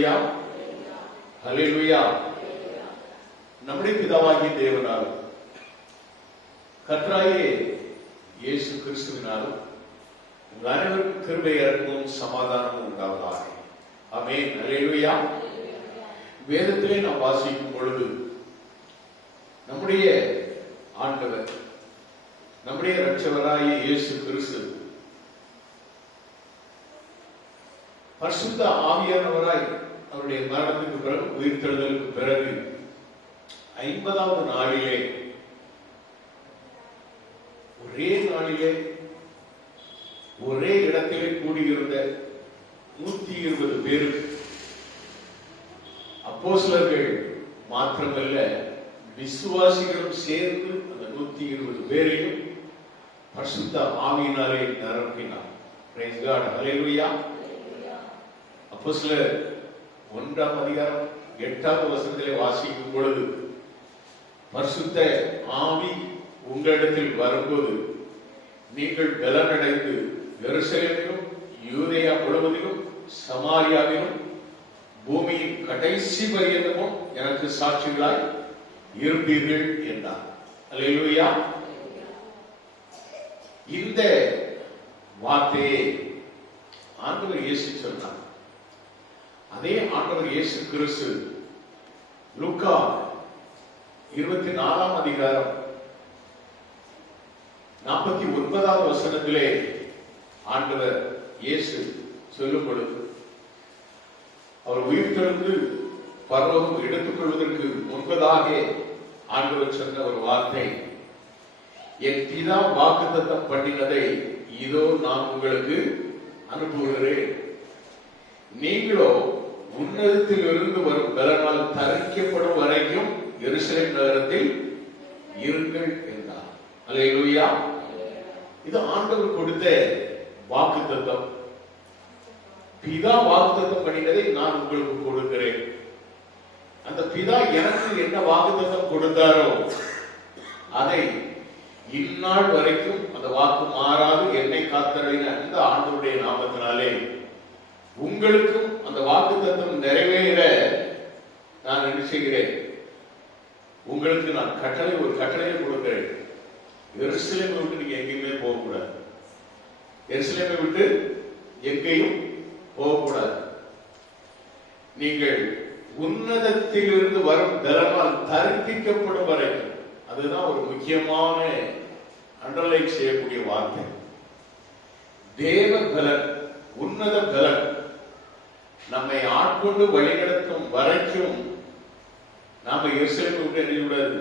ஹல்லேலூயா, ஹல்லேலூயா. நம்முடைய பிதாவாகிய தேவனாலும் கர்த்தராகிய இயேசு கிறிஸ்துவினாலும் உங்கள் அனைவருக்கும் கிருபை, இரக்கமும் சமாதானமும் உண்டாவதாக. ஆமென். ஹல்லேலூயா. வேதத்திலே நாம் வாசிக்கும் பொழுது நம்முடைய ஆண்டவர், நம்முடைய இரட்சகராகிய இயேசு கிறிஸ்து பரிசுத்த ஆவியானவராய் அவருடைய மரணத்துக்கு பிறகு, உயிர்த்தெழுதலுக்கு பிறகு 50வது நாளிலே, ஒரே நாளிலே ஒரே இடத்திலே கூடியிருந்த 120 பேர் அப்போஸ்தலர்கள் மாத்திரமல்ல, விசுவாசிகளும் சேர்ந்து அந்த 120 பேரையும் பரிசுத்த ஆவியினாலே நிரப்பினார். பிரைஸ் காட், ஹல்லேலூயா. அப்போஸ்தலர் 1ஆம் அதிகாரம் 8வது வசனத்திலே வாசிக்கும் பொழுது, பரிசுத்த ஆவி உங்களிடத்தில் வரும்போது நீங்கள் பலனடைந்து எருசலேமிலும் யூதேயா முழுவதிலும் சமாரியாவிலும் பூமியின் கடைசி பரியந்தமும் எனக்கு சாட்சிகளாய் இருப்பீர்கள் என்றார். அல்லேலூயா. இந்த வார்த்தையை ஆண்டவர் இயேசு சொன்னார். அதே ஆண்டவர் இயேசு கிறிஸ்து லூக்கா 24ஆம் அதிகாரம் 49வது வசனத்திலே ஆண்டவர் இயேசு சொல்லும் பொழுது, அவர் உயிர்த்தெழுந்து பரலோகம் எடுத்துக் கொள்வதற்கு முன்பதாக ஆண்டவர் சொன்ன ஒரு வார்த்தை, என் பிதா வாக்குத்தத்தம் பண்ணினதை இதோ நான் உங்களுக்கு அனுப்புகிறேன். நீங்களோ உன்னதத்தில் இருந்து வரும் பலனால் தரிக்கப்படும் வரைக்கும் எருசலேம் நகரத்தில் இருங்கள் என்றார். அல்லேலூயா. இது ஆண்டவர் கொடுத்த வாக்குத்தத்தம். பிதா வாக்குத்தத்தம் பண்ணினதை நான் உங்களுக்கு கொடுக்கிறேன். அந்த பிதா எனக்கு என்ன வாக்குத்தத்தம் கொடுத்தாரோ அதை இந்நாள் வரைக்கும் அந்த வாக்கு மாறாது என்னை காத்தருளின அந்த ஆண்டவருடைய நாமத்தினாலே உங்களுக்கும் அந்த வாக்குத்தத்தம் நிறைவேற நான் என்ன செய்கிறேன்? உங்களுக்கு நான் ஒரு கட்டளையை கொடுக்கிறேன். எருசலேமை விட்டு நீங்க எங்கேயுமே போகக்கூடாது. எருசலேமை விட்டு எங்கேயும் போகக்கூடாது. நீங்கள் உன்னதத்திலிருந்து வரும் பலனால் தரிப்பிக்கப்படும் வரைக்கும், அதுதான் ஒரு முக்கியமான அண்டர்லைன் செய்யக்கூடிய வார்த்தை. தேவ பலன், உன்னத பலன் நம்மை ஆட்கொண்டு வழிநடத்தும் வரைக்கும் நாம எருசலேமை விட்டு எண்ணக்கூடாது,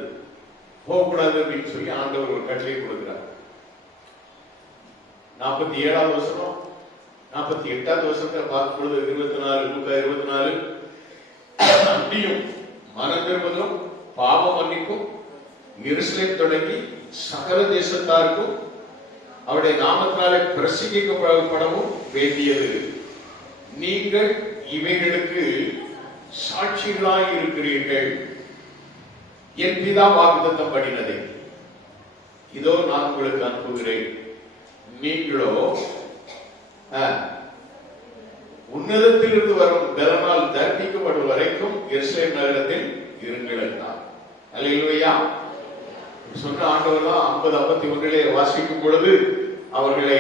போகக்கூடாது அப்படின்னு சொல்லி ஆண்டவர் ஒரு கட்டளை கொடுக்கிறார். 47வது வசனம் 48வது வசனத்தை பார்க்கும் பொழுது 24, லூக்கா 24, அப்படியும் மனம் திரும்புதலும் பாவ மன்னிப்பும் எருசலேம் தொடங்கி சகல தேசத்தாருக்கும் அவருடைய நாமத்தினாலே பிரசங்கிக்கப்படவும் வேண்டியது. நீங்கள் இவைகளுக்கு சாட்சிகளாய் இருக்கிறீர்கள். என் பிதா வாக்குத்தத்தம் பண்ணினதை இதோ நான் உங்களுக்கு அனுப்புகிறேன். நீங்களோ உன்னதத்திலிருந்து வரும் பலனால் தரிப்பிக்கப்படும் வரைக்கும் எருசலேம் நகரத்தில் இருங்கள் என்றார். அல்லேலூயா. சொன்ன ஆண்டவர் தான் 50-51 வாசிக்கும் பொழுது அவர்களை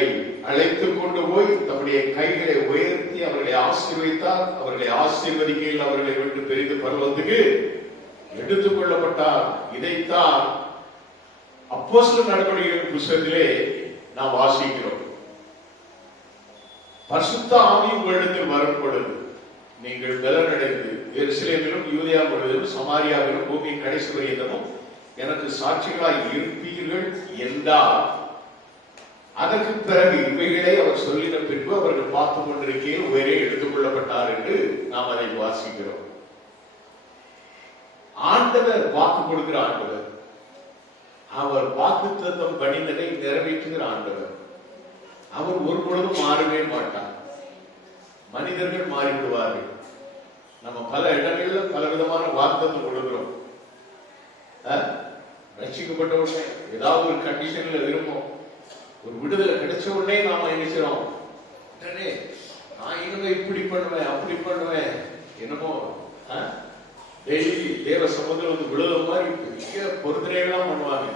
அழைத்துக் கொண்டு போய் தம்முடைய கைகளை உயர்த்தி அவர்களை ஆசீர்வதித்தார். அவர்களை ஆசீர்வதிக்கையில் அவர்களை விட்டு பிரிந்து பருவத்துக்கு எடுத்துக் கொள்ளப்பட்டார். இதைத்தான் அப்போஸ்தலர் நடவடிக்கைகள் புத்தகத்திலே நாம் வாசிக்கிறோம். பரிசுத்த ஆவி உங்களிடத்தில் வரும் பொழுது நீங்கள் பலனடைந்து எருசலேமிலும் யூதேயா முழுவதிலும் சமாரியாவிலும் பூமியின் கடைசி பரியந்தமும் எனக்கு சாட்சிகளாய் இருப்பீர்கள் என்றார். அதற்கு பிறகு இவைகளை அவர் சொல்லின பின்பு அவர்கள் பார்த்துக் கொண்டிருக்கையில் உயரே எடுத்துக் கொள்ளப்பட்டார் என்று நாம் அதை வாசிக்கிறோம். ஆண்டவர் வாக்கு கொடுக்கிற ஆண்டவர், அவர் வாக்குத்தத்தம் பண்ணினதை நிறைவேற்றுகிற ஆண்டவர். அவர் ஒரு பொழுதும் மாறவே மாட்டார். மனிதர்கள் மாறிவிடுவார்கள். நம்ம பல இடங்கள்ல பல விதமான வாக்குத்தத்தம் கொடுக்கிறோம். ரட்சிக்கப்பட்ட உடனே ஏதாவது ஒரு கண்டிஷன்ல விரும்பும், ஒரு விடுதலை கிடைச்ச உடனே நாம நினைக்கிறோம், உடனே நான் இனிமே இப்படி பண்ணுவேன் அப்படி பண்ணுவேன் என்னமோ டெய்லி தேவ சமுதிரம் வந்து விழுத மாதிரி பெரிய பொருத்தனைகள்லாம் பண்ணுவாங்க.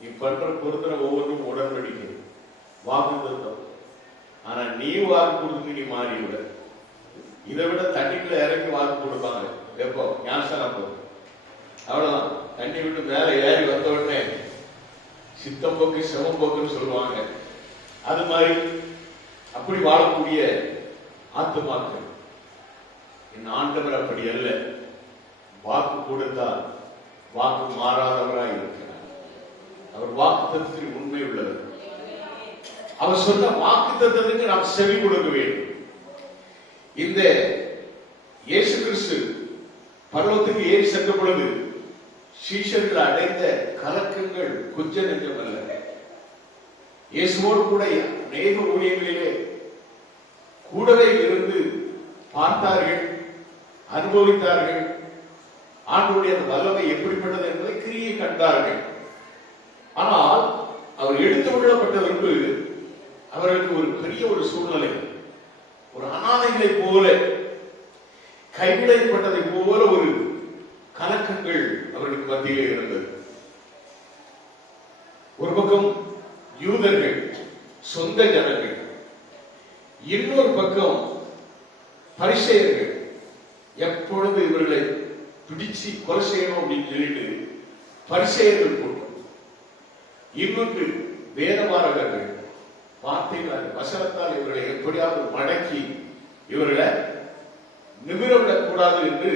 நீ பண்ற பொருத்தனை ஒவ்வொன்றும் உடன்படிக்கை, வாக்கு தத்துவம். ஆனா நீ வாக்கு கொடுத்து நீ மாறிவிட. இதை விட தண்ணிக்குள்ள இறங்கி வாக்கு கொடுப்பாங்க. எப்போ ஞானஸ்தானம் போது அவ்வளவுதான். தண்ணி விட்டு மேல ஏறி வந்த உடனே சித்தம் போக்கு சிவம் போக்குன்னு சொல்லுவாங்க. அது மாதிரி அப்படி வாழக்கூடிய ஆத்துமாக்கள். என் ஆண்டவர் அப்படி அல்ல. வாக்கு கொடுத்தால் வாக்கு மாறாதவராய் இருக்கிறார். அவர் வாக்கு தத்துவத்தில் உண்மை உள்ளவர். அவர் சொன்ன வாக்கு தத்துவத்துக்கு நாம் செவி கொடுக்க வேண்டும். இந்த இயேசு கிறிஸ்து பரலோகத்துக்கு ஏறி சென்ற பொழுது சீஷர்கள் அடைந்த கலக்கங்கள் கொஞ்ச நெஞ்சம் அல்ல. இயேசுவோடு கூட அநேக ஊழியங்களிலே கூடவே இருந்து பார்த்தார்கள், அனுபவித்தார்கள். ஆண்டவருடைய அந்த வல்லமை எப்படிப்பட்டது என்பதை கிரியை கண்டார்கள். ஆனால் அவர் எடுத்து விடப்பட்டவருக்கு அவர்களுக்கு ஒரு பெரிய ஒரு சூழ்நிலை, ஒரு அனாதைகளை போல, கைவிடப்பட்டதை போல ஒரு கலக்கங்கள் அவர்களுக்கு மத்தியிலே இருந்தது. ஒரு பக்கம் யூதர்கள், சொந்த ஜனங்கள், இன்னொரு பக்கம் பரிசேயர்கள். எப்பொழுது இவர்களை பிடிச்சு கொலை செய்யணும் அப்படின்னு சொல்லிட்டு பரிசேயர்கள் கூட்டம், இன்னொன்று வேதபாரகர்கள். வார்த்தைகள் வசனத்தால் இவர்களை எப்படியாவது மடக்கி இவர்களை நிமிரவிடக் கூடாது என்று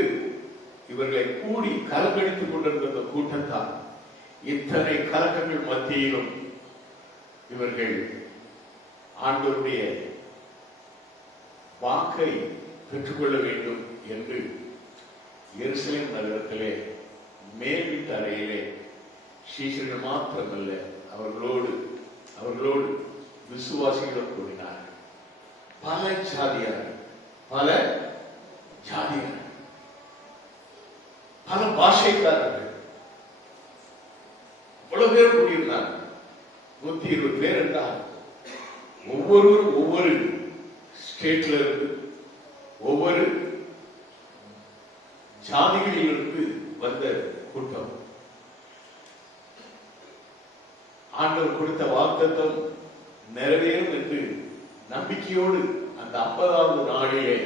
இவர்களை கூடி கலங்கடித்துக் கொண்டிருந்த கூட்டத்தால் இத்தனை கலக்கங்கள் மத்தியிலும் இவர்கள் ஆண்டவருடைய வாக்கை பெற்றுக்கொள்ள வேண்டும் என்று எருசலேம் நகரத்திலே மேல் வீட்டு அறையிலே சீஷர்கள் மாத்திரமல்ல, அவர்களோடு விசுவாசிகளும் கூடினார். பல ஜாதியார், பல பாஷைக்காரர்கள், இவ்வளவு பேர் கூடியிருந்தார். 120 பேர் என்றால் ஒவ்வொருவரும் ஒவ்வொரு ஸ்டேட்ல இருந்து, ஒவ்வொரு ஜாதிகளிலிருந்து வந்த கூட்டம். ஆண்டவர் கொடுத்த வாக்குத்தத்தம் நிறைவேறும் என்று நம்பிக்கையோடு அந்த 50வது நாளிலே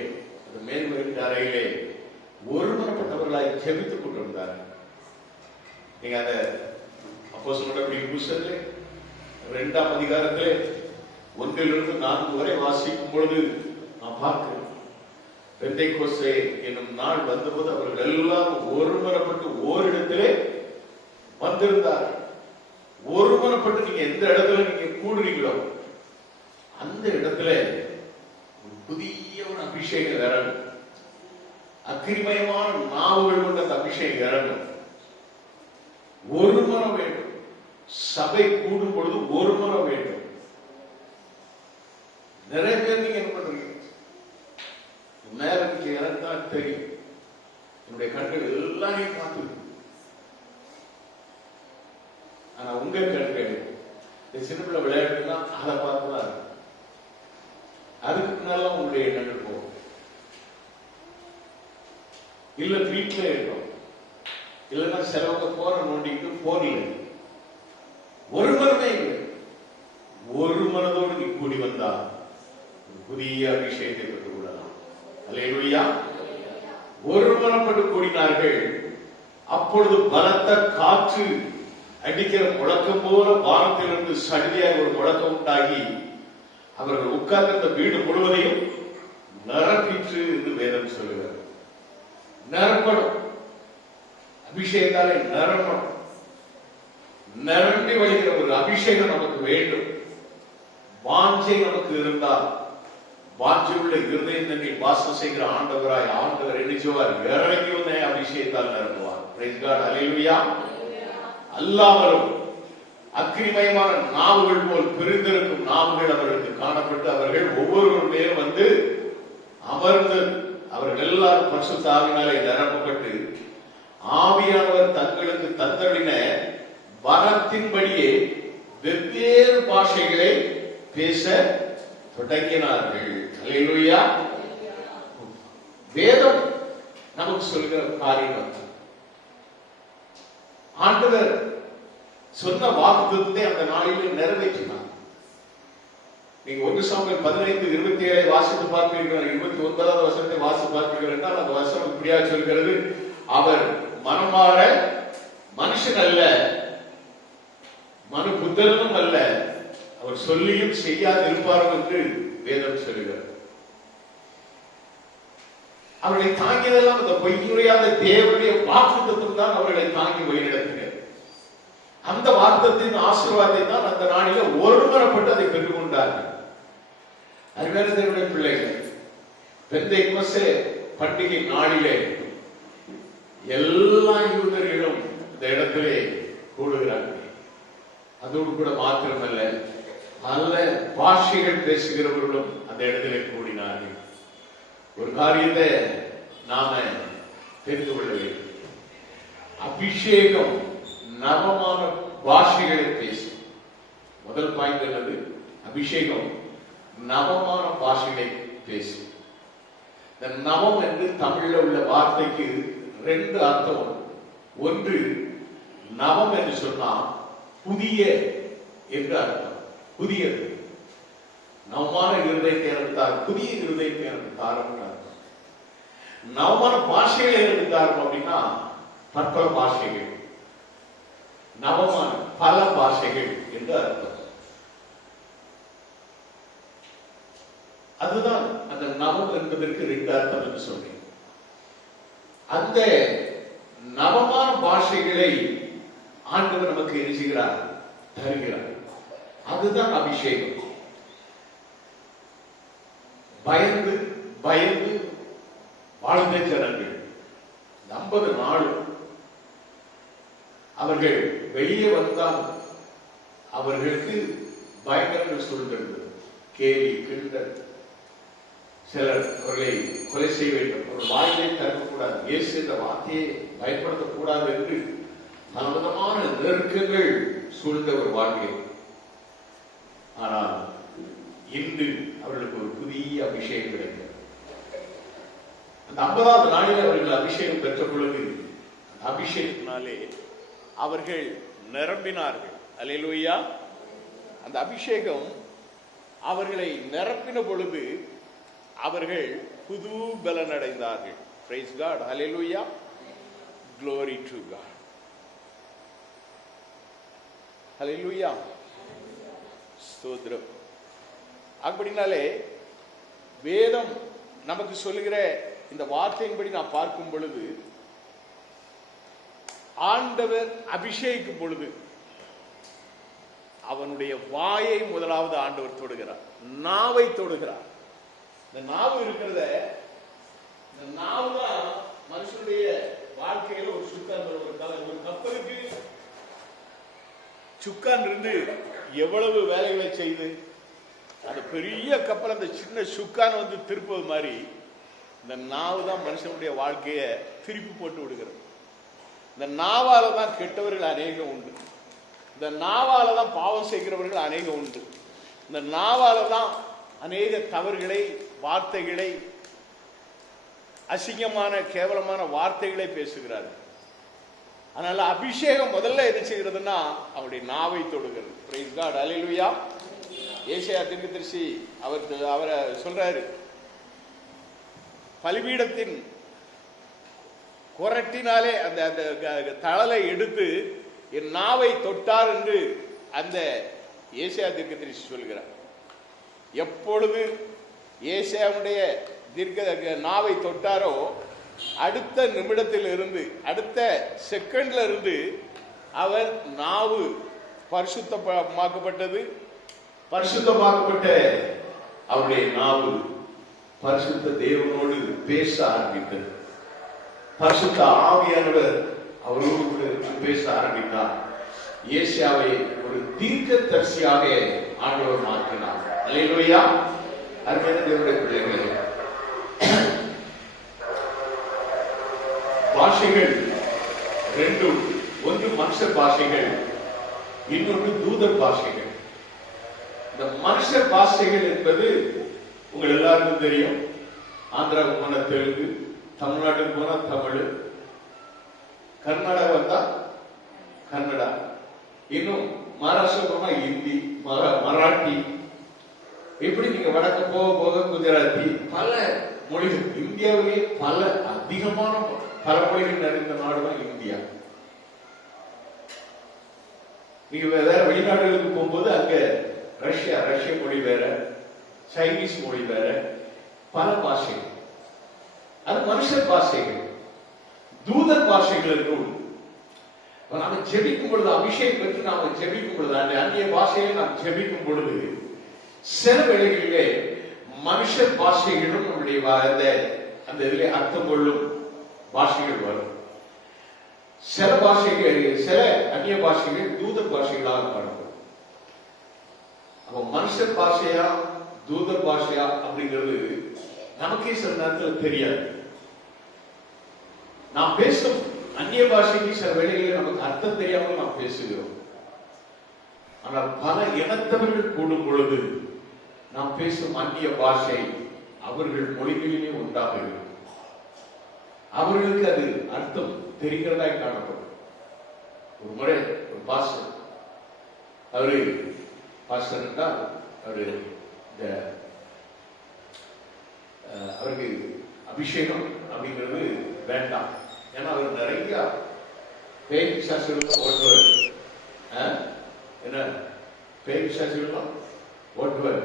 அந்த மேல்வீட்டு அறையிலே ஒருமனப்பட்டவர்களாய் ஜெபித்துக் கொண்டிருந்தார்கள். நீங்க அந்த அப்போஸ்தலர்களுடைய புத்தகத்திலே 2ஆம் அதிகாரத்திலே 1-4 வரை வாசிக்கும் பொழுது நான் பார்க்கிறேன். பெந்தைக்கோஸ்தே என்னும் நாள் வந்தபோது அவர்கள் எல்லாம் ஒருமனப்பட்டு ஓரிடத்திலே வந்திருந்தார்கள். ஒருமனப்பட்டு நீங்க எந்த இடத்துல நீங்க கூடுறீங்களோ அந்த இடத்துல ஒரு புதிய ஒரு அபிஷேகம் இறங்கும். அக்கிரிமயமான நாவுகள் கொண்ட அந்த அபிஷேகம் இறங்கும். ஒரு மனம் வேண்டும். சபை கூடும் பொழுது ஒரு மனம் வேண்டும். நிறைய பேர் நீங்க என்ன பண்றீங்க? நேரம் எனக்கு தான் தெரியும். என்னுடைய கண்கள் எல்லாரையும் பார்த்து, ஆனா உங்க கண்கள் இந்த சின்ன பிள்ளை விளையாட்டுனா அதை பார்த்துதான் அதுக்கு முன்னால உங்களுடைய எண்ணங்கள் போகும். இல்ல வீட்டுல இருக்கும், இல்லைன்னா செலவுக்கு போற நோண்டிட்டு போனில்லை. ஒரு மனமே இல்லை. ஒரு மனதோடு நீ கூடி வந்தா புதிய அபிஷேகத்தை பெற்றுக் கொள்ளலாம். அல்லேலூயா. ஒரு மனப்பட்டு கூடினார்கள். அப்பொழுது பலத்த காற்று அடிக்கிற முழக்கம் போல வானத்திலிருந்து சடிதியாக ஒரு முழக்கம் உண்டாகி அவர்கள் உட்கார்ந்த வீடு முழுவதையும் நிரப்பிற்று என்று வேதம் சொல்லுகிறார். நிரப்பணும். அபிஷேகத்தாலே நிரப்பணும். நிரம்பி வழிகிற ஒரு அபிஷேகம் நமக்கு வேண்டும். வாஞ்சை நமக்கு இருந்தால், வாஞ்சை உள்ள இருதயம் தன்னில் வாசம் செய்கிற ஆண்டவராய் ஆண்டவர் என்ன செய்வார்? இறங்கி வந்த அபிஷேகத்தால் நிரப்புவார். Price God. அல்லேலூயா. அல்லாமலும் அக்கிரிமயமான நாவுகள் போல் பிரிந்திருக்கும் நாவுகள் அவர்களுக்கு காணப்பட்டு அவர்கள் ஒவ்வொருவர் மேலும் வந்து அமர்ந்து அவர்கள் எல்லாரும் பரிசுத்த ஆவியினாலே நிரப்பப்பட்டு ஆவியானவர் தங்களுக்கு தந்தளின வரத்தின்படியே வெவ்வேறு பாஷைகளை பேச தொடங்கினார்கள். அல்லேலூயா. வேதம் நமக்கு சொல்கிற காரியம் ஆண்டவர் சொன்ன வாக்குத்தத்தை அந்த நாளில் நிறைவேற்றினார். நீங்க 1 சாமுவேல் 15:27 வாசித்து பார்ப்பீர்கள், 29வது வசனத்தை வாசித்து பார்ப்பீர்கள் என்றால் அந்த வசனம் இப்படியா சொல்கிறது, அவர் மனமாற மனுஷன் அல்ல, மனு புத்தகனும் அல்ல, அவர் சொல்லியும் செய்யாது இருப்பார் என்று வேதம் சொல்கிறார். அவர்களை தாங்கியதெல்லாம் அந்த பொய்யுரையாத தேவனுடைய வாக்குத்தத்தம் தான் அவர்களை தாங்கி வழிநடத்தினர். அந்த வாக்குத்தத்தின் ஆசீர்வாதத்தை தான் அந்த நாளில ஒருமனப்பட்டு அதை பெற்றுக் கொண்டார்கள். அருமையான தேவனுடைய பிள்ளைகள், பெந்தைக்கோஸ்தே பண்டிகை நாளிலே எல்லா யூதர்களும் இந்த இடத்திலே கூடுகிறார்கள். அதோடு கூட மாத்திரமல்ல, நல்ல பாஷைகள் பேசுகிறவர்களும் அந்த இடத்திலே கூடினார்கள். ஒரு காரியத்தை நாம தெரிந்து கொள்ள வேண்டும். அபிஷேகம் நவமான பாஷைகளை பேசும். முதல் பாயிண்ட் என்னது? அபிஷேகம் நவமான பாஷைகளை பேசும். இந்த நவம் என்று தமிழ்ல உள்ள வார்த்தைக்கு 2 அர்த்தம். ஒன்று, நவம் என்று சொன்னா புதிய என்று அர்த்தம். புதியது. நவமான இருதயத்தை எனக்கு தாரும், புதிய இருதயத்தை எனக்கு தாரும். நவமான பாஷைகளை எனக்கு தாரும் அப்படின்னா பற்பல பாஷைகள், நவமான பல பாஷைகள் என்று அர்த்தம். அதுதான் அந்த நவம் என்பதற்கு 2 அர்த்தம் என்று சொன்னேன். அந்த நவமான பாஷைகளை ஆண்டவர் நமக்கு எழுதுகிறார், தருகிறார். அதுதான் அபிஷேகம். பயந்து பயந்து வாழ்ந்த ஜனங்கள் 50 நாள் அவர்கள் வெளியே வந்தால் அவர்களுக்கு பயங்கரங்கள் சொல்கிறது. கேலி கிண்டல், சிலர் அவர்களை கொலை செய்ய வேண்டும், ஒரு வாயிலை திறக்கக்கூடாது, இயேசு என்ற வார்த்தையை பயன்படுத்தக்கூடாது என்று பலவிதமான நெருக்கங்கள் சூழ்ந்த ஒரு வாழ்க்கை. ஆனால் இன்று அவர்களுக்கு ஒரு புதிய அபிஷேகம் கிடைக்கிறது. அந்த 50வது நாளில் அவர்கள் அபிஷேகம் பெற்ற பொழுது அபிஷேகத்தினாலே அவர்கள் நிரம்பினார்கள். அல்லேலூயா. அந்த அபிஷேகம் அவர்களை நிரப்பின பொழுது அவர்கள் புது பலன் அடைந்தார்கள். Praise God. அல்லேலூயா. Glory to God. அல்லேலூயா. ஸ்தோத்திரம். அப்படினாலே வேதம் நமக்கு சொல்லுகிற இந்த வார்த்தையின்படி நான் பார்க்கும் பொழுது ஆண்டவர் அபிஷேகிக்கும் பொழுது அவனுடைய வாயை முதலாவது ஆண்டவர் தொடுகிறார், நாவை தொடுகிறார். இந்த நாவு இருக்கிறத, இந்த நாவு தான் மனுஷனுடைய வாழ்க்கையில ஒரு சுக்கான். ஒரு கப்பலுக்கு சுக்கான் இருந்து எவ்வளவு வேலைகளை செய்து அந்த பெரிய கப்பல் அந்த சின்ன சுக்கான் வந்து திருப்பது மாதிரி இந்த நாவு தான் மனுஷனுடைய வாழ்க்கையை திருப்பி போட்டு விடுகிறது. இந்த நாவால தான் கெட்டவர்கள் அநேகம் உண்டு. இந்த நாவால தான் பாவம் செய்கிறவர்கள் அநேகம் உண்டு. இந்த நாவால தான் அநேக தவறுகளை, வார்த்தைகளை, அசிங்கமான கேவலமான வார்த்தைகளை பேசுகிறார்கள். அதனால அபிஷேகம் முதல்ல என்ன செய்கிறதுன்னா அவருடைய நாவை தொடுகிறது. Praise God. அல்லேலூயா. ஏசாயா தீர்க்கதரிசி அவரை சொல்றாரு, பலிபீடத்தின் கொரட்டினாலே அந்த அந்த தழலை எடுத்து என் நாவை தொட்டார் என்று அந்த ஏசாயா தீர்க்கதரிசி சொல்கிறார். எப்பொழுது ஏசாயாவுடைய நாவை தொட்டாரோ அடுத்த நிமிடத்தில் இருந்து, அடுத்த செகண்ட்ல இருந்து அவர் நாவு பரிசுத்தமாக்கப்பட்டது. பரிசுத்தமாக்கப்பட்ட அவருடைய நாவு பரிசுத்த தேவனோடு பேச ஆரம்பித்தது. பரிசுத்த ஆவியானவர் அவரோடு பேச ஆரம்பித்தார். ஏசாயாவை ஒரு தீர்க்கதரிசியாக ஆண்டவர் மாற்றினார். அல்லேலூயா. அருமையான தேவனுடைய பிள்ளைகளே, பாஷைகள் 2, ஒன்று மனுஷ பாஷைகள், இன்னொன்று தூதர் பாஷைகள். இந்த மனுஷ பாஷைகள் என்பது உங்கள் எல்லாருக்கும் தெரியும். ஆந்திராவுக்கு போனா தெலுங்கு, தமிழ்நாட்டுக்கு போனா தமிழ், கர்நாடகா வந்தா கன்னடா, இன்னும் மகாராஷ்டிரா போனா ஹிந்தி, மராட்டி, எப்படி நீங்க வடக்கு போக போக குஜராத்தி, பல மொழிகள். இந்தியாவிலேயே அதிகமான பல மொழிகள் நிறைந்த நாடுதான் இந்தியா. நீங்க வேற வெளிநாடுகளுக்கு போகும்போது அங்க ரஷ்ய மொழி வேற, சைனீஸ் மொழி வேற, பல பாஷைகள். அது மனுஷர் பாஷைகள். தூதர் பாஷைகள் என்று உண்டு. நாம ஜெபிக்கும் பொழுது, அபிஷேகம் பெற்று நாம ஜெபிக்கும் பொழுது, அந்த அந்நிய பாஷையை நாம் ஜெபிக்கும் பொழுது சில வேளைகளிலே மனுஷர் பாஷைகளும் நம்முடைய அந்த இதிலே அர்த்தம் கொள்ளும் பாஷைகள் வரும். சில பாஷைகள், சில அந்நிய பாஷைகள் தூதர் பாஷைகளாக காணப்படும். அப்ப மனுஷர் பாஷையா தூதர் பாஷையா அப்படிங்கிறது நமக்கே சில நேரத்தில் தெரியாது. நாம் பேசும் அந்நிய பாஷைக்கு சில வேளைகளில் நமக்கு அர்த்தம் தெரியாமல் நாம் பேசுகிறோம். ஆனால் பல இனத்தவர்கள் கூடும் பொழுது நாம் பேசும் அந்நிய பாஷை அவர்கள் மொழிகளிலே உண்டாகிறது. அவர்களுக்கு அது அர்த்தம் தெரிகிறதாய் காணப்படும். ஒரு முறை ஒரு பாஸ்டர், அவரு பாஸ்டர் என்றால் அவருக்கு அபிஷேகம் அப்படிங்கிறது வேண்டாம். ஏன்னா அவர் நிறைய பேய் பிசாசுகள் ஓட்டுவார். என்ன பேய் பிசாசுகள் ஓட்டுவார்.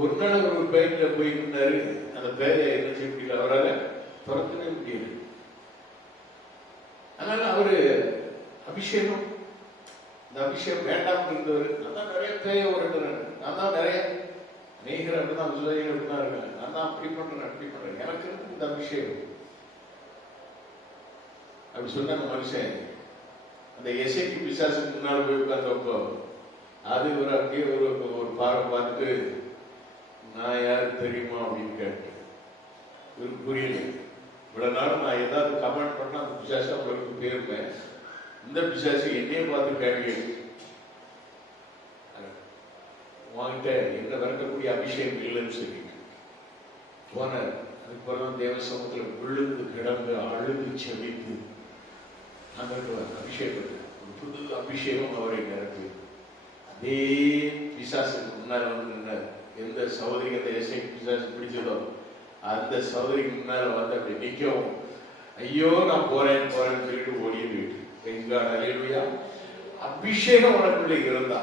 ஒரு நாள் ஒரு பேய்ல போயிருந்தாரு. அந்த பேரை என்ன செய்ய முடியல, அவரால் துரத்தவே முடியல. அதனால அவரு அபிஷேகம், இந்த அபிஷேகம் வேண்டாம் இருந்தவர். நான் தான் நிறைய பேய ஓட்டுறேன், நான் தான் நிறைய நெய்கிற அப்படிதான் விசுவாசிகள் அப்படிதான் இருக்காங்க, நான் தான் அப்படி பண்றேன் அப்படி பண்றேன், எனக்கு இருக்கு இந்த அபிஷேகம் அப்படி சொன்ன மனுஷன் அந்த எசைக்கு பிசாசுக்கு முன்னாடி போய் உட்கார்ந்தப்போ அது ஒரு அப்படியே ஒரு பார்வை பார்த்துட்டு, நான் யாரு தெரியுமா அப்படின்னு கேட்டேன். இவருக்கு புரியல. இவ்வளவு நாள் நான் ஏதாவது கமெண்ட் பண்ணா அந்த பிசாசு அவங்களுக்கு போயிருப்பேன். இந்த பிசாசு என்னையே பார்த்து கேள்வி வாங்கிட்ட என்ன விளக்கக்கூடிய அபிஷேகம் இல்லைன்னு சொல்லி போனார். அதுக்கு பிறகு தேவ சமூகத்தில் விழுந்து கிடந்து அழுது செவித்து அந்த அபிஷேகம், ஒரு புது அபிஷேகம் அவரை நிரப்பி அதே பிசாசுக்கு முன்னால வந்து நின்றார். எந்த சகோதரி அந்த இசை பிசாசு பிடிச்சதோ அந்த சகோதரிக்கு முன்னால வந்து அப்படி நிற்கவும், ஐயோ நான் போறேன்னு சொல்லிட்டு ஓடிட்டு அலையிலுயா. அபிஷேகம் உனக்குள்ளே இருந்தா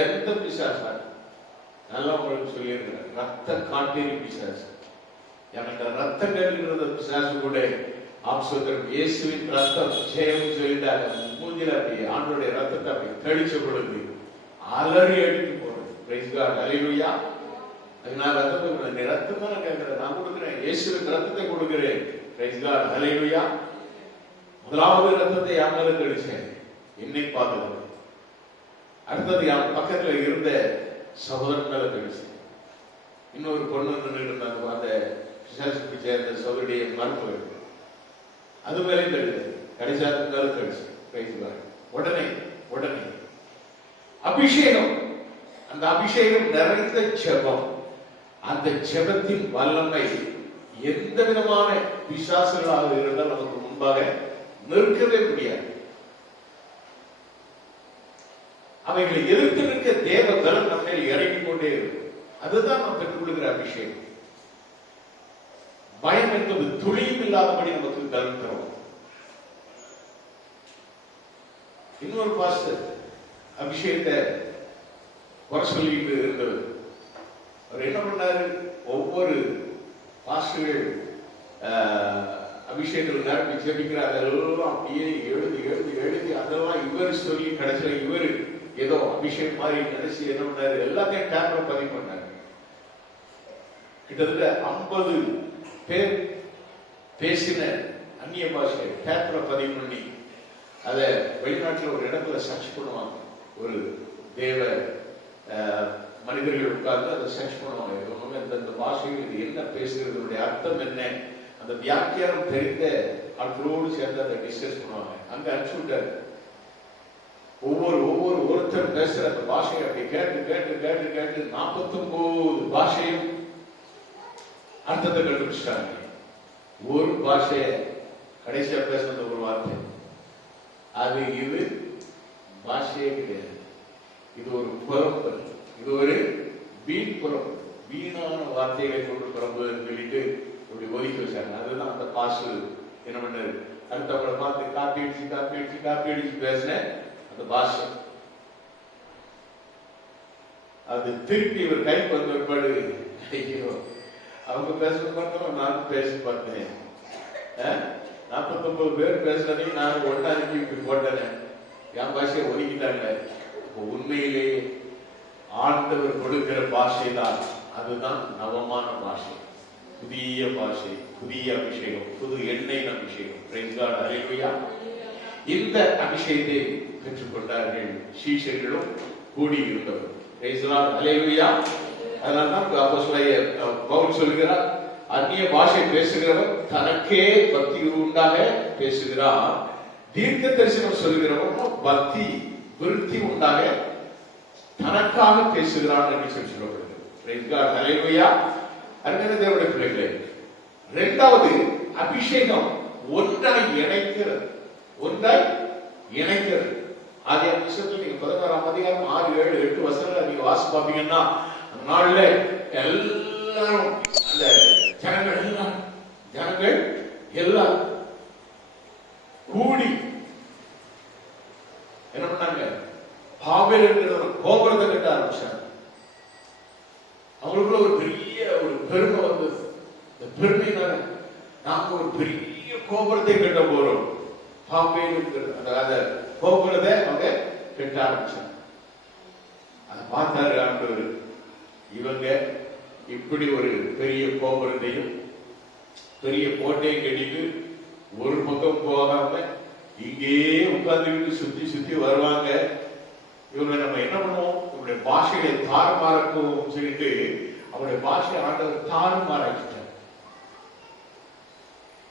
எந்த பிசாசா நல்லா உங்களுக்கு சொல்லியிருக்கிறேன். ரத்த காட்டேரி பிசாசு, எனக்கு ரத்த கல்லுங்கிறத பிசாசு கூட ஆப்சோதரம் இயேசுவின் ரத்தம் ஜெயம் சொல்லிட்டாங்க. மூஞ்சில அப்படி ஆண்டோடைய ரத்தத்தை அப்படி கழிச்ச பொழுது அலறி அடித்து போறது. பிரைஸ் காட், அல்லேலூயா. அதனால ரத்தத்தை நீ ரத்தம் தான் கேட்கிறேன், நான் கொடுக்கிறேன், இயேசுவின் ரத்தத்தை கொடுக்கிறேன். பிரைஸ் காட், அல்லேலூயா. முதலாவது ரத்தத்தை யார் மேல கழிச்சேன், என்னை பாதுகாப்பு. அடுத்தது என் பக்கத்துல இருந்த சகோதரன் மேல கழிச்சேன். இன்னொரு பொண்ணு இருந்தாங்க, அந்த பிசாசுக்கு சேர்ந்த சகோதரிய மருத்துவர், அது மேலே கழிச்சு கடைசியாக மேல கழிச்சு. Praise God. உடனே அபிஷேகம், அந்த அபிஷேகம் நிறைந்த ஜெபம், அந்த ஜெபத்தின் வல்லமை எந்த விதமான பிசாசுகளாக இருந்தால் நமக்கு முன்பாக நிற்கவே முடியாது. அவைகளை எதிர்த்து நிற்க தேவ பலம் நம்ம இறங்கிக் கொண்டே இருக்கும். அதுதான் நாம் பெற்றுக்கொள்கிற அபிஷேகம். பயம் என்பது துளியும் இல்லாதபடி நமக்கு பலம் தரும். இன்னொரு பாஸ்டர் அபிஷேகத்தை வர சொல்லிட்டு இருந்தது. அவர் என்ன பண்ணாரு, ஒவ்வொரு பாஸ்டர்கள் அபிஷேகத்தில் நிரப்பி ஜெபிக்கிற அதெல்லாம் அப்படியே எழுதி அதெல்லாம் இவர் சொல்லி கடைசியில இவர் ஏதோ அபிஷேகம் மாதிரி நினைச்சு என்ன பண்ணாரு, எல்லாத்தையும் டேப்ல பதிவு பண்ணாரு. கிட்டத்தட்ட 50 பேர் பேசின அந்நிய பாஷை டேப்ல பதிவு பண்ணி அதை வெளிநாட்டில் ஒரு இடத்துல சர்ச் பண்ணுவாங்க. ஒரு தேவ மனிதர்கள் உட்கார்ந்து அதை சர்ச் பண்ணுவாங்க. இந்த பாஷையில் இது என்ன பேசுகிறது, அர்த்தம் என்ன, அந்த வியாக்கியானம் தெரிந்த ஆட்களோடு சேர்ந்து அதை டிஸ்கஸ் பண்ணுவாங்க. அங்க அனுப்பிச்சு விட்டாரு. ஒருத்தர் பேசுற அந்த பாஷையை அப்படி கேட்டு 49 பாஷையும் அர்த்தத்தை கண்டுபிடிச்சிட்டாங்க. ஒரு பாஷைய கடைசியா பேசுனது ஒரு வார்த்தை, அது இது பாஷையே கிடையாது, இது ஒரு புறம்பு, இது ஒரு வீண் புறம்பு, வீணான வார்த்தைகளை கொண்டு புறம்புன்னு சொல்லிட்டு அப்படி ஒதுக்கி வச்சாங்க. அதுதான் அந்த பாசு என்ன பண்ணாரு, அடுத்தவங்களை பார்த்து காப்பி அடிச்சு காப்பி அடிச்சு காப்பி அடிச்சு பேசின அந்த பாஷை. அது திருப்பி ஒரு கைக்கு வந்த ஒருபாடு, ஐயோ அவங்க பேசுறது பார்த்தோம், நானும் பேசி பார்த்தேன், 49 பேர் பேசுறதையும் நான் ஒன்னா இப்படி போட்டேன், என் பாஷையை ஒதுக்கிட்டாங்க. உண்மையிலே ஆண்டவர் கொடுக்கிற பாஷை தான், அதுதான் நவமான பாஷை, புதிய பாஷை, புதிய அபிஷேகம், புது எண்ணெய் அபிஷேகம். பிரைஸ் காட், ஹல்லேலூயா. இந்த அபிஷேகத்தை பெற்றுக்கொண்டார்கள் சீஷர்களும் கூடி இருந்தவர். பிரைஸ் காட், ஹல்லேலூயா. அதனால்தான் அப்போஸ்தலனாகிய பவுல் சொல்கிறார், அந்நிய பாஷை பேசுகிறவர் தனக்கே பக்தி உண்டாக பேசுகிறார், தீர்க்க தரிசனம் சொல்கிறவரும் பக்தி விருத்தி உண்டாக தனக்காக பேசுகிறான் என்று சொல்லப்படுகிறது. பிரைஸ் காட், ஹல்லேலூயா. அருமையான தேவனுடைய பிள்ளைகளே, இரண்டாவது அபிஷேகம் ஒன்றாய் இணைக்கிறது, ஒன்றாய் இணைக்கிறது. ஆதியாகம புத்தகத்தில் நீங்க 16ஆம் அதிகாரம் 6, 7, 8 வசனங்களை நீங்க வாசிச்சு பாத்தீங்கன்னா, அந்த நாள்ல எல்லாரும் அந்த ஜனங்கள் எல்லாம் கூடி என்ன பண்ணாங்க, பாபேல் என்கிற ஒரு கோபுரத்தை கட்ட ஆரம்பிச்சாங்க. அவங்களுக்குள்ள ஒரு பெரிய ஒரு பெருமை வந்தது. இந்த பெருமையினால நாம ஒரு பெரிய கோபுரத்தை கட்ட போறோம், பாபேல் அந்த கோபுரத்தை அவங்க கட்ட ஆரம்பிச்சாங்க. அதை பார்த்தாரு ஆண்டவர், இவங்க இப்படி ஒரு பெரிய கோபுரத்தையும் பெரிய கோட்டையை கட்டிட்டு ஒரு பக்கம் போகாம இங்கேயே உட்கார்ந்துக்கிட்டு சுத்தி சுத்தி வருவாங்க, இவங்க நம்ம என்ன பண்ணுவோம், இவருடைய பாஷையை தாறுமாறாக்குவோம் சொல்லிட்டு அவருடைய பாஷையை ஆண்டவர் தாறுமாறாக்கிட்டார்.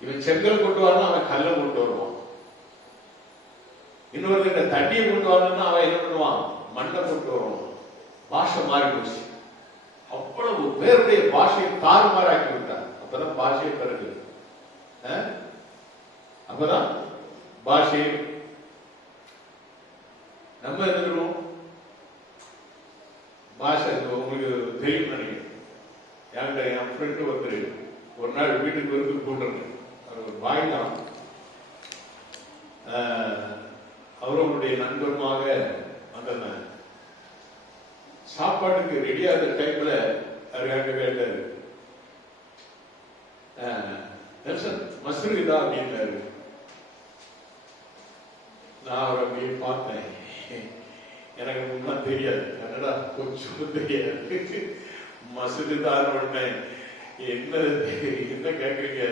இவன் செங்கல் கொண்டு வரணும், அவன் கல்லை கொண்டு வருவான். இன்னொரு தண்ணியை கொண்டு வரணும்னா அவன் என்ன பண்ணுவான், மண்ணை கொண்டு வருவான். பாஷை மாறி போச்சு. அவ்வளவு பேருடைய பாஷையை தாறுமாறாக்கி விட்டார். அப்பதான் பாஷையை பிறகு, அப்பதான் பாஷை. நம்ம என்ன பாஷை உங்களுக்கு தெரியும் நினைக்கிறேன். என் ஃப்ரெண்டு ஒருத்தர் ஒரு நாள் வீட்டுக்கு வந்து கூட்டுறது, அவர் வாய்தான், அவருடைய நண்பருமாக வந்திருந்தாங்க. சாப்பாட்டுக்கு ரெடியாகிற டைம்ல அவரு கேட்டாரு, மசூரி தான் அப்படின்னாரு. நான் அவர் அப்படியே பார்த்தேன், எனக்கு முன்னா தெரியாது, கன்னடா கொஞ்சம் தெரியாது, மசூதி தான் உடனே என்ன கேட்குறீங்க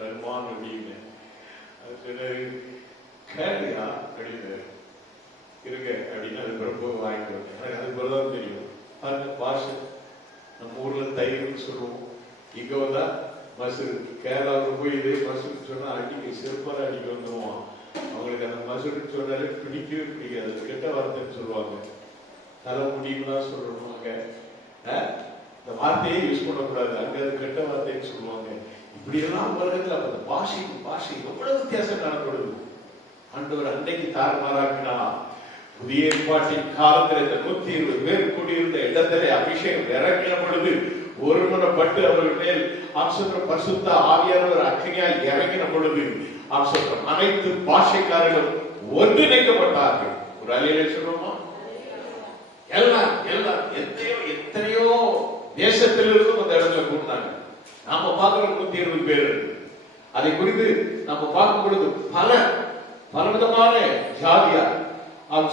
ரஹ்மான் அப்படின்னு கேளியா அப்படின்னாரு. இருங்க அப்படின்னு அதுக்கு ரொம்ப வாங்கிட்டு வந்தேன். எனக்கு அது போலதான் தெரியும். பாருங்க பாஷை, நம்ம ஊர்ல தயிர்னு சொல்லுவோம், இங்க வந்தா மசூர். கேரளாவுக்கு போய் இதே மசூர் சொன்னா அடிக்க சிறப்பாக அடிக்க வந்துடுவான். அவங்களுக்கு அந்த மசூர் சொன்னாலே பிடிக்கவே பிடிக்காது, கெட்ட வார்த்தைன்னு சொல்லுவாங்க. தலை முடியும்லாம் சொல்லணும், அங்க இந்த வார்த்தையே யூஸ் பண்ணக்கூடாது, அங்க அது கெட்ட வார்த்தைன்னு சொல்லுவாங்க. இப்படி எல்லாம் உலகத்துல அந்த பாஷை எவ்வளவு வித்தியாசம் காணப்படுது. ஆண்டவர் அன்னைக்கு தாறுமாறாக்கினா, புதிய ஏற்பாட்டின் காலத்தில் இந்த 120 பேர் கூடியிருந்த இடத்திலே அபிஷேகம் இறங்கின பொழுது ஒருமுறைப்பட்டு அவர்கள் மேல் ஆம்சத்திரம் பரிசுத்த ஆவியானவர் அக்கினியால் இறங்கின பொழுது ஆம்சத்திரம் அனைத்து பாஷைக்காரர்களும் ஒன்றிணைக்கப்பட்டார்கள். ஒரு அலையிலே சொல்லுவோமா, எல்லாம் எத்தனையோ தேசத்திலிருந்து அந்த இடத்துல கூட்டினாங்க. நாம பார்க்கிற 120 பேர், அதை குறித்து நாம பார்க்கும் பொழுது பலவிதமான ஜாதியார்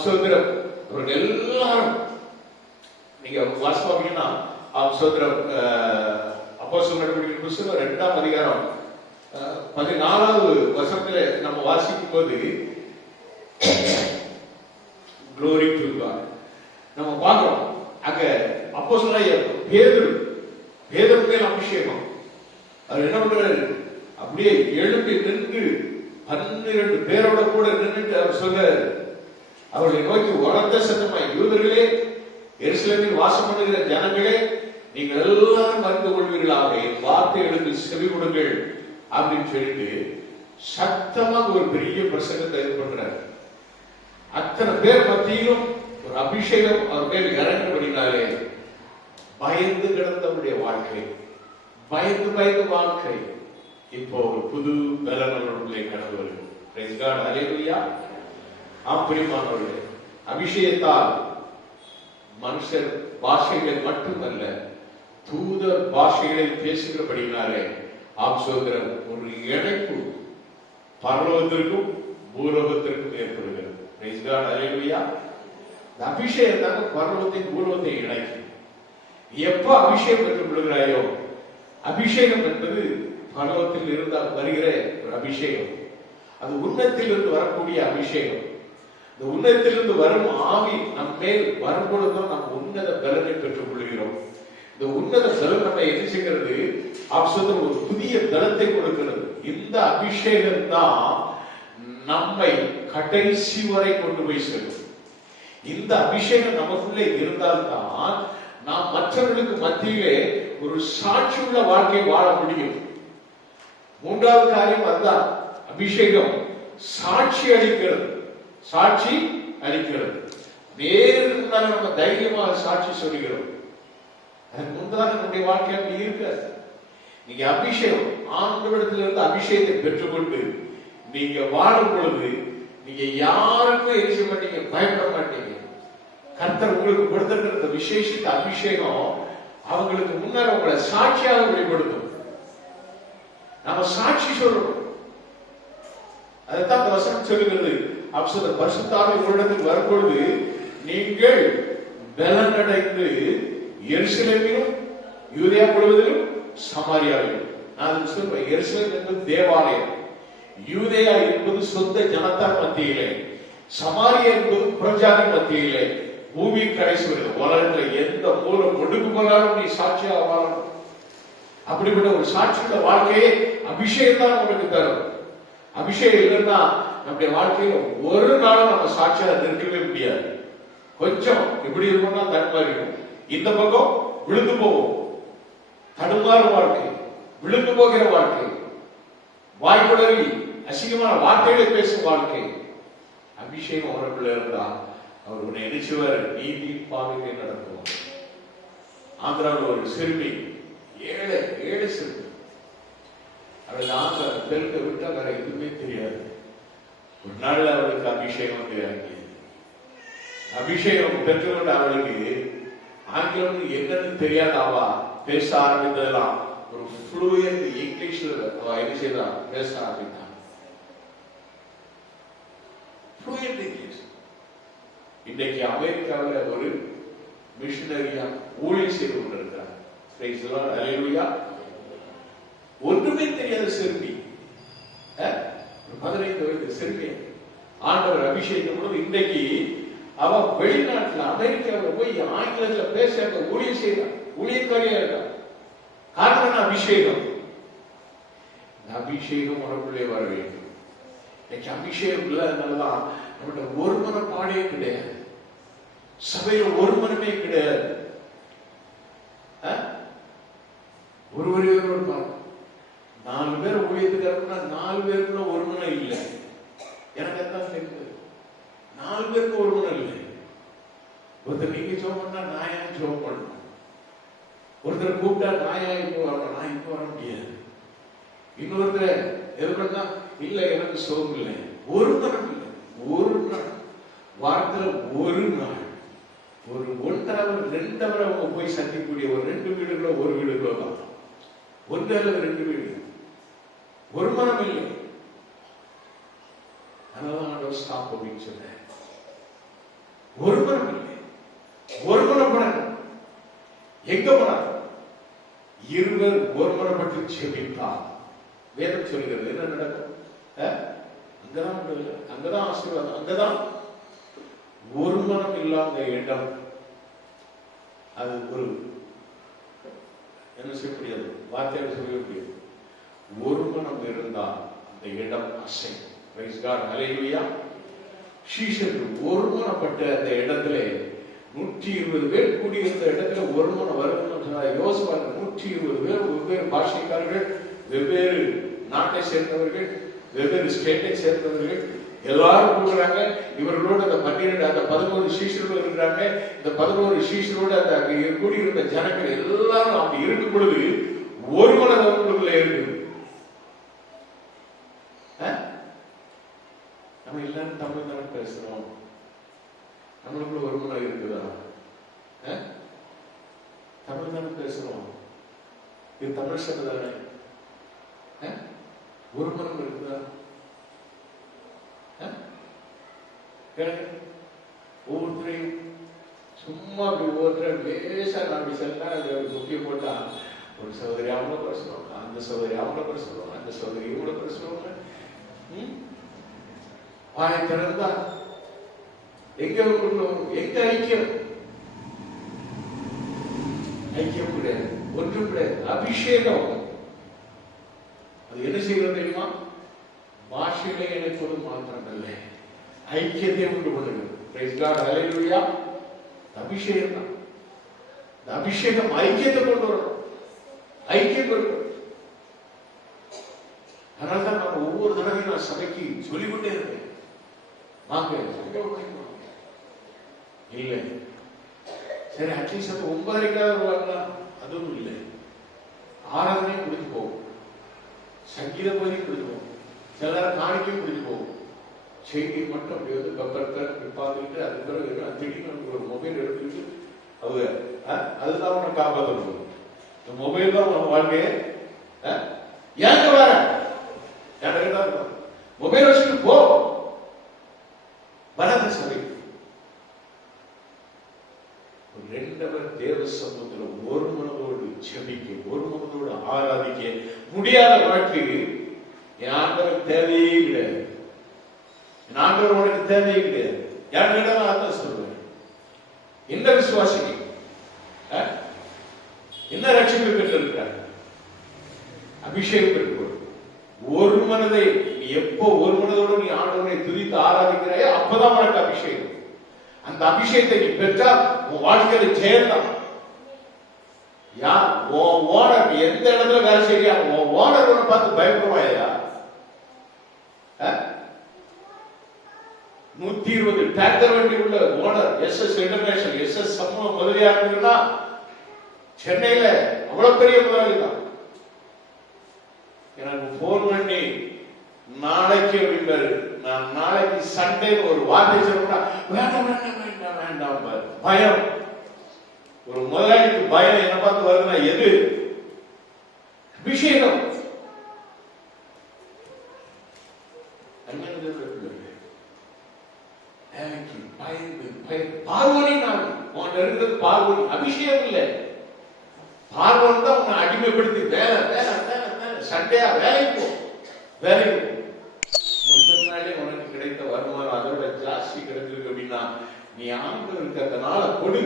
சோதரம் அவர்கள் எல்லாரும் நீங்க வாசிப்பாங்கன்னா சோதரம் அப்போஸ்தலர் நடவடிக்கைகளின் புத்தகம் 2ஆம் அதிகாரம் 14வது வசனத்துல நம்ம வாசிக்கும் போது glory to God நம்ம பார்க்கிறோம். அங்க அப்போஸ்தலனாகிய பேதுரு மேல் அபிஷேகம். அவர் என்ன பண்றாரு, அப்படியே எழுப்பி நின்று 12 பேரோட கூட நின்றுட்டு அவர் சொல்றாரு, அவர்களை நோக்கி உரத்த சத்தமாய், யூதர்களே, எருசலேமில் வாசம் பண்ணுகிற ஜனங்களே, நீங்கள் எல்லாரும் அறிந்து கொள்வீர்களாக, என் வார்த்தைகளுக்கு செவி கொடுங்கள் அப்படின்னு சொல்லிட்டு சத்தமாக ஒரு பெரிய பிரசங்கத்தை ஏற்படுறார். அத்தனை பேர் மத்தியிலும் ஒரு அபிஷேகம் அவர் மேல் இறங்கினாலே பயந்து கிடந்தவருடைய வாழ்க்கை, பயந்து பயந்து வாழ்க்கை இப்போ ஒரு புது பலனுள்ளே கடந்து வருகிறது. பிரைஸ் காட், ஹல்லேலூயா. பிரியமானவர்களே, அபிஷேகத்தால் மனுஷர் பாஷைகள் மட்டுமல்ல, தூதர் பாஷைகளில் பேசுகிறபடினாலே சோதரன் ஒரு இணைப்பு பரலோகத்திற்கும் பூலோகத்திற்கும் ஏற்படுகிறது. பிரைஸ் காட், ஹல்லேலூயா. அபிஷேகத்தாக பரலோகத்தையும் பூலோகத்தை இணைக்கும். எப்ப அபிஷேகம் பெற்றுக் கொள்கிறாயோ, அபிஷேகம் என்பது பரலோகத்தில் இருந்தால் வருகிற ஒரு அபிஷேகம், அது உன்னத்தில் இருந்து வரக்கூடிய அபிஷேகம். இந்த உன்னத்திலிருந்து வரும் ஆவி நம் மேல் வரும்பொழுதுதான் நாம் உன்னத பலனை பெற்றுக் கொள்கிறோம். இந்த உன்னத பலன் நம்ம என்ன செய்கிறது? ஒரு புதிய பலத்தை கொடுக்கிறது. இந்த அபிஷேகம் தான் நம்மை கடைசி வரை கொண்டு போய் செல்லும். இந்த அபிஷேகம் நமக்குள்ளே இருந்தால்தான் நாம் மற்றவர்களுக்கு மத்தியிலே ஒரு சாட்சியுள்ள வாழ்க்கை வாழ முடியும். மூன்றாவது காரியம் அதுதான், அபிஷேகம் சாட்சி அளிக்கிறது. சாட்சி அளிக்கிறது. வேறு நம்ம தைரியமாக சாட்சி சொல்லுகிறோம். அதுக்கு முன்பாக நம்முடைய வாழ்க்கை அப்படி இருக்காது. நீங்க அபிஷேகம் ஆண்டவரிடத்திலிருந்து அபிஷேகத்தை பெற்றுக்கொண்டு நீங்க வாழும் பொழுது நீங்க யாருக்கும் என்ன செய்ய மாட்டீங்க, பயப்பட மாட்டீங்க. கர்த்தர் உங்களுக்கு கொடுத்திருக்கிற விசேஷித்த அபிஷேகம் அவங்களுக்கு முன்னால் உங்களை சாட்சியாக வெளிப்படுத்தும். நாம சாட்சி சொல்றோம். அதைத்தான் அந்த வசனம் சொல்லுகிறது. பரிசுத்த ஆவி உங்களிடத்தில் வரும்பொழுது நீங்கள் பலனடைந்து எருசலேமிலும் யூதேயா முழுவதிலும் சமாரியாவிலும். நான் சொல்றேன், எருசலேம் என்பது தேவாலயம், யூதேயா என்பது சொந்த ஜனத்தார் மத்தியிலே, சமாரியா என்பது புறஜாதி மத்தியிலே, பூமியின் கடைசி வரை உலகத்துல எந்த மூலம் ஒடுக்கு போனாலும் நீ சாட்சியாக வாழணும். அப்படிப்பட்ட ஒரு சாட்சியுள்ள வாழ்க்கையை அபிஷேகம் தான் உங்களுக்கு தரும். அபிஷேகம் இல்லைன்னா நம்முடைய வாழ்க்கையில ஒரு நாளும் நம்ம சாட்சியாக நிற்கவே முடியாது. கொஞ்சம் இப்படி இருக்கணும்னா தடுமாறிடும், இந்த பக்கம் விழுந்து போவோம். தடுமாறும் வாழ்க்கை, விழுந்து போகிற வாழ்க்கை, வாய்ப்புலரி அசிங்கமான வார்த்தைகளை பேசும் வாழ்க்கை. அபிஷேகம் அவருக்குள்ள இருந்தா அவர் உன்னை நினைச்சுவார், நீதி பாதையை நடத்துவோம். ஆந்திராவில் ஒரு சிறுமி, ஏழு சிறுமி, அவளுக்கு ஆந்திர தெலுங்கு விட்டா வேற எதுவுமே தெரியாது. ஒரு நாள் அவளுக்கு அபிஷேகம் வந்து இறங்கி, அபிஷேகம் பெற்றுக்கொண்ட அவளுக்கு ஆங்கிலம் என்னன்னு தெரியாதாவா பேச ஆரம்பித்ததெல்லாம் ஒரு ஃப்ளூயன்ட் இங்கிலீஷ்ல என்ன செய்தான், பேச ஆரம்பித்தான். Fluent English. இன்றைக்கு அமெரிக்காவில் ஒரு மிஷனரியா ஊழியர் செய்து கொண்டிருக்கிறார். ஒன்றுமே தெரியாத சிறுமி, 15 வயது சிறுமி, ஆண்டவர் அபிஷேகம் பொழுது இன்றைக்கு அவ வெளிநாட்டில் அமெரிக்காவில் போய் ஆங்கிலத்தில் பேச ஊழியர் செய்யறான், ஊழியக்காரியா இருக்கான். காரணம் அபிஷேகம். அபிஷேகம் உனக்குள்ளே வர வேண்டும். இன்னைக்கு அபிஷேகம் இல்லாதனாலதான் நம்மகிட்ட ஒரு மனப்பாடே கிடையாது, சபையில ஒரு மனமே கிடையாது. ஒருவரே பார்க்க 4 பேர் ஊழியத்துக்காரன்னா 4 பேருக்குள்ள ஒரு மனம் இல்லை. எனக்கு எல்லாம் தெரிஞ்சது, 4 பேருக்கு ஒரு மனம் இல்லை. ஒருத்தர் நீங்க ஜோம் பண்ணா நான் ஏன் ஜோம் பண்ணணும், ஒருத்தர் கூப்பிட்டா நான் ஏன் இப்போ வரணும், நான் இப்போ வர முடியாது. இன்னொருத்தர் எதுனா இல்ல எனக்கு சோகம் இல்லை. ஒரு மனம் இல்லை, ஒரு நாள் வாரத்துல ஒரு நாள் ஒரு 1.5 hour 2 hour அவங்க போய் சந்திக்கக்கூடிய ஒரு 2 வீடுகளோ ஒரு வீடுகளோ தான், 1 அல்லது 2 வீடு. ஒரு மனம் இல்லை. அதனால ஸ்டாப் அப்படின்னு சொன்னேன். ஒரு மனம் இல்லை, ஒரு மனப்படம். எங்க மனம்? இருவர் ஒரு மனப்பட்டு செபிப்பார். வேதம் சொல்கிறது என்ன நடக்கும்? அங்கதான் அங்கதான் ஆசீர்வாதம், அங்கதான். ஒரு மனம் இல்லாத இடம் அது ஒரு என்ன செய்ய முடியாது, வார்த்தையாக சொல்ல முடியாது. ஒரு மனம் இருந்தால் அந்த இடம் அசையும். பிரைஸ் காட், ஹல்லேலூயா. சீஷர்கள் ஒரு மனப்பட்ட அந்த இடத்திலே 120 பேர் கூடியிருந்த இடத்துல ஒரு மணி வரும்னு சொன்னா யோசிப்பாங்க. 120 பேர், வெவ்வேறு பாஷைக்காரர்கள், வெவ்வேறு நாட்டை சேர்ந்தவர்கள், வெவ்வேறு ஸ்டேட்டை சேர்ந்தவர்கள் எல்லாரும் கூடுறாங்க. இவர்களோடு அந்த 11 சீஷர்கள் இருக்கிறாங்க. இந்த 11 சீஷரோடு அந்த கூடியிருந்த ஜனங்கள் எல்லாரும் அப்படி இருக்கும் பொழுது ஒரு மனது அவங்களுக்குள்ள இருக்குது. நம்ம எல்லாரும் தமிழ் தானே பேசுறோம், நம்மளுக்குள்ள ஒரு மனம் இருக்குதா? தமிழ் தானே பேசுறோம், இது தமிழ் சபை தானே, ஒரு மனம் இருக்குதா? ஒவ்வொருத்தரையும் சும்மா அப்படி ஒவ்வொருத்தர் லேசா நான் செல்லா முக்கிய போட்டா ஒரு சகோதரி அவங்கள குறை சொல்லுவாங்க, அந்த சகோதரி அவங்கள குறை சொல்லுவாங்க, அந்த சகோதரி இவங்கள குறை சொல்லுவாங்க. வாயை திறந்தா எங்க எங்க ஐக்கியம்? ஐக்கியம் கிடையாது, ஒன்றும் கிடையாது. அபிஷேகம் அது என்ன செய்யறது தெரியுமா? பாஷைகளை இணைப்பது மாத்திரம் அல்ல, ஐக்கியத்தை உண்டு பண்ணுகிறது. பிரைஸ் காட், ஹல்லேலூயா. அபிஷேகம் தான். இந்த அபிஷேகம் ஐக்கியத்தை கொண்டு வரணும், ஐக்கியம் கொண்டு. அதனால்தான் நான் ஒவ்வொரு தடவையும் நான் சபைக்கு சொல்லிக்கொண்டே இருக்கேன், வாங்க இல்லை சரி அட்லீஸ்ட் அப்ப 9:30 வருவாங்களா? அதுவும் இல்லை. ஆராதனையும் முடிஞ்சு போகும், சங்கீத பகுதியும் முடிஞ்சு போகும், சிலர் காணிக்கையும் முடிஞ்சு போகும். செய்தி மட்டும் அப்படி வந்து பார்த்துட்டு அது பிறகு திடீர்னு ஒரு மொபைல் எடுத்துக்கிட்டு அவங்க அதுதான் உனக்கு காப்பாற்றணும். இந்த மொபைல் தான் உன் வாழ்க்கையே. ஏங்க வர மொபைல் வச்சுட்டு போ. வராத சபை ரெண்டவர் தேவ சமூகத்தில் ஒரு மனதோடு செபிக்க, ஒரு மனதோடு ஆராதிக்க முடியாத வாழ்க்கைக்கு என் ஆண்டவர் தேவையே கிடையாது. என் ஆண்டவர் உனக்கு தேவையே கிடையாது. யார்கிட்ட அர்த்தம் சொல்லுவேன், என்ன விசுவாசிக்கு என்ன ரட்சிப்பு பெற்று இருக்கிறார்? அபிஷேகம் பெற்று ஒரு மனதை நீ எப்போ ஒரு மனதோடு நீ ஆண்டவனை துதித்து ஆராதிக்கிறாயோ அப்பதான் உனக்கு அபிஷேகம். அந்த அபிஷேகத்தை நீ பெற்றா உன் வாழ்க்கையில ஜெயந்தான். யார் உன் ஓனர் எந்த இடத்துல வேலை செய்யா, உன் ஓனர் ஒண்ணு பார்த்து பயப்படுவாயா? 120 டிராக்டர் வண்டி உள்ள ஓனர் SS இன்டர்நேஷனல், SS சமூகம் முதலியாருன்னா சென்னையில அவ்வளவு பெரிய முதலாளி தான். எனக்கு போன் பண்ணி நாளைக்கு அப்படின்றாரு, நான் நாளைக்கு சண்டே ஒரு வார்த்தை சொல்றா, வேண்டாம் வேண்டாம் வேண்டாம் வேண்டாம். பயம், ஒரு முதலாளிக்கு பயம் என்ன பார்த்து வருதுன்னா எது? அபிஷேகம். பார்வனி நான் உன்கிட்ட இருக்கிறது பார்வனி, அபிஷேகம் இல்லை. பார்வன் தான் உன்னை அடிமைப்படுத்தி வேலை வேலை வேலை வேலை சண்டையா வேலைக்கு போ, வேலைக்கு போ. முந்தின நாளே உனக்கு கிடைத்த வருமானம் அதோட ஜாஸ்தி கிடைச்சிருக்கு அப்படின்னா நீ ஆண்டவருக்கு அந்த நாளை கொடு,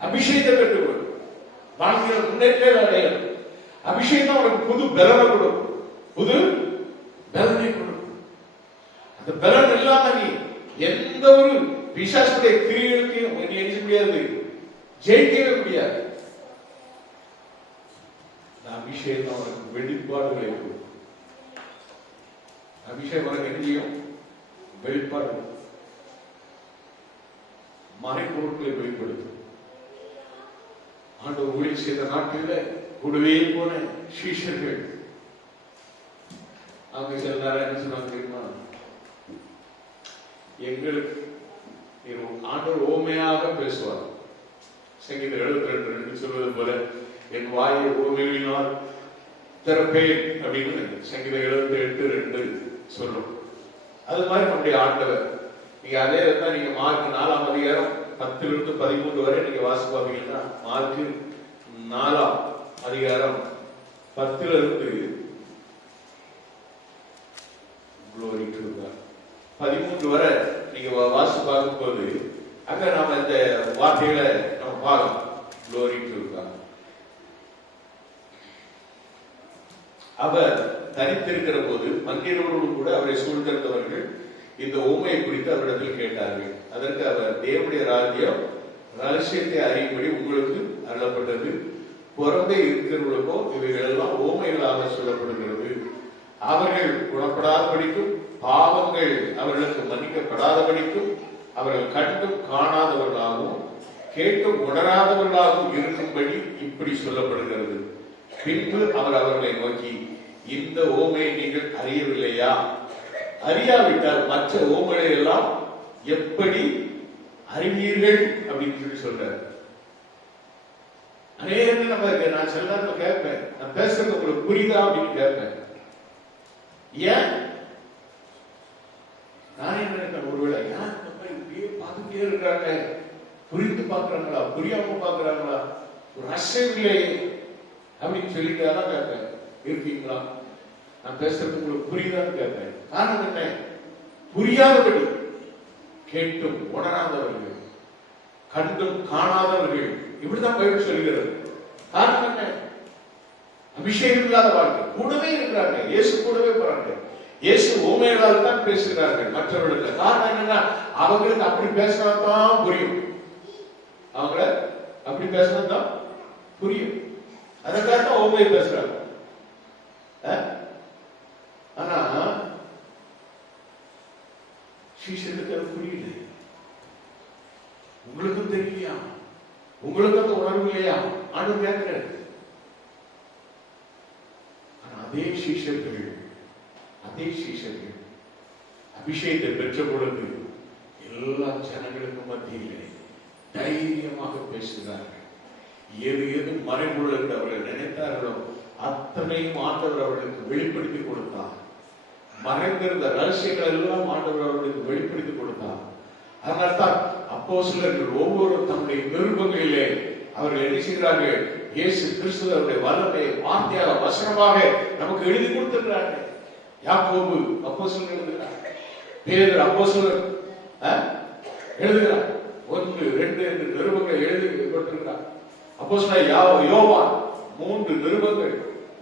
அபிஷேகத்தை பெற்றுக்கொடு, வாழ்க்கையில முன்னேற்றம் அடையணும். அபிஷேகம் உனக்கு புது பலனை கொடுக்கும், புது பலனை கொடுக்கும். அந்த பலன் இல்லாம நீ எந்த ஒரு பிசாசுடைய கிரியைகளையும் நீ என்ன முடியாது, ஜெயிக்கவே முடியாது. அபிஷேகம் அவனுக்கு வெளிப்பாடுகளை கொடுக்கும். அபிஷேகம் அவனுக்கு என்ன செய்யும்? வெளிப்பாடு, மறைபொருட்களை வெளிப்படுத்தும். ஆண்டவர் ஊழியம் செய்த நாட்களில் கூடவே போன சீஷர்கள் அவங்க சில நேரம் என்ன சொன்னாங்க தெரியுமா? எங்களுக்கு ஆண்டவர் ஓமையாக பேசுவார். சங்கீதம் 72:2 சொல்வது போல என் வாயை ஓமையினால் திறப்பேன் அப்படின்னு சங்கீதம் 78:2 சொல்லும். அது மாதிரி நம்முடைய ஆண்டவர். நீங்க அதே இருந்தா நீங்க மார்க் 4ஆம் அதிகாரம் 10-13 வரை நீங்க வாசி பார்த்தீங்கன்னா, மார்க் 4ஆம் அதிகாரம் 10 13 வரை நீங்க வாசி பார்க்கும் போது அங்க நாம இந்த வார்த்தைகளை நம்ம பார்க்கலாம். Glory to God. அவர் தனித்திருக்கிற போது மந்திரோடு கூட அவரை சூழ்ந்திருந்தவர்கள் இந்த உண்மையை குறித்து அவரிடத்தில் கேட்டார்கள். அதற்கு அவர் தேவனுடைய ராஜ்யம் ரகசியத்தை அறியும்படி உங்களுக்கு அருளப்பட்டது, புறம்பே இருக்கிறவர்களுக்கோ இவைகள் எல்லாம் ஓமைகளாக சொல்லப்படுகிறது. அவர்கள் குணப்படாதபடிக்கும் பாவங்கள் அவர்களுக்கு மன்னிக்கப்படாதபடிக்கும் அவர்கள் கண்டும் காணாதவர்களாகவும் கேட்டும் உணராதவர்களாகவும் இருக்கும்படி இப்படி சொல்லப்படுகிறது. பின்பு அவர் அவர்களை நோக்கி, இந்த ஓமையை நீங்கள் அறியவில்லையா? அறியாவிட்டால் மற்ற ஓமைகளை எல்லாம் எப்படி அறிவீர்கள் அப்படின்னு சொல்லி சொல்றாரு. அநேகர்கள் நான் சில நேரத்தில் கேட்பேன், நான் பேசுறது உங்களுக்கு புரியுதா அப்படின்னு கேட்பேன். ஏன் நான் என்ன நினைக்கிறேன், ஒருவேளை ஏன் இப்படியே பார்த்துட்டே இருக்காங்க, புரிந்து பார்க்கறாங்களா புரியாம பார்க்கறாங்களா, ஒரு அசைவில்லை அப்படின்னு சொல்லிட்டு அதான் கேட்பேன். இருக்கீங்களா? நான் பேசுறது உங்களுக்கு புரியுதான்னு கேட்பேன். காரணம் என்ன? புரியாதபடி கேட்டும் உணராதவர்கள், கண்டும் காணாதவர்கள், இப்படிதான் பைபிள் சொல்கிறது. காரணம் என்ன? அபிஷேகம் இல்லாத வாழ்க்கை. கூடவே இருக்கிறாங்க, இயேசு கூடவே போறாங்க, இயேசு ஓமைகளால் தான் பேசுகிறார்கள் மற்றவர்களுக்கு. காரணம் என்னன்னா, அவங்களுக்கு அப்படி பேசினாதான் புரியும், அவங்கள அப்படி பேசினாதான் புரியும். அதற்காக தான் ஓமையை பேசுறாங்க. ஆனா சீஷனுக்கு அது புரியல. உங்களுக்கும் தெரியலையா? உங்களுக்கு அந்த உணர்வு இல்லையா? ஆண்டு கேட்கிறாரு. ஆனா அதே சீஷர்கள் அபிஷேகத்தை பெற்ற பொழுது எல்லா ஜனங்களுக்கும் மத்தியிலே தைரியமாக பேசுகிறார்கள். எது மறைபொருள் என்று அவர்கள் நினைத்தார்களோ அத்தனையும் ஆண்டவர் அவர்களுக்கு வெளிப்படுத்தி கொடுத்தார். மறைந்திருந்த ரகசியங்கள் எல்லாம் ஆண்டவர் அவர்களுக்கு வெளிப்படுத்தி கொடுத்தார். அதனால்தான் அப்போஸ்தலர்கள் ஒவ்வொரு தம்முடைய நிருபங்களிலே அவர்கள் என்ன செய்கிறார்கள்? இயேசு கிறிஸ்து அவருடைய வல்லமையை வார்த்தையாக வசனமாக நமக்கு எழுதி கொடுத்திருக்கிறார்கள். யாக்கோபு அப்போஸ்தலன் எழுதுகிறார், பேதுரு அப்போஸ்தலன் எழுதுகிறார், 1, 2 என்று நிருபங்களை எழுதி கொடுத்திருக்கிறார். அப்போஸ்தலன் யோவான் 3 நிருபங்கள்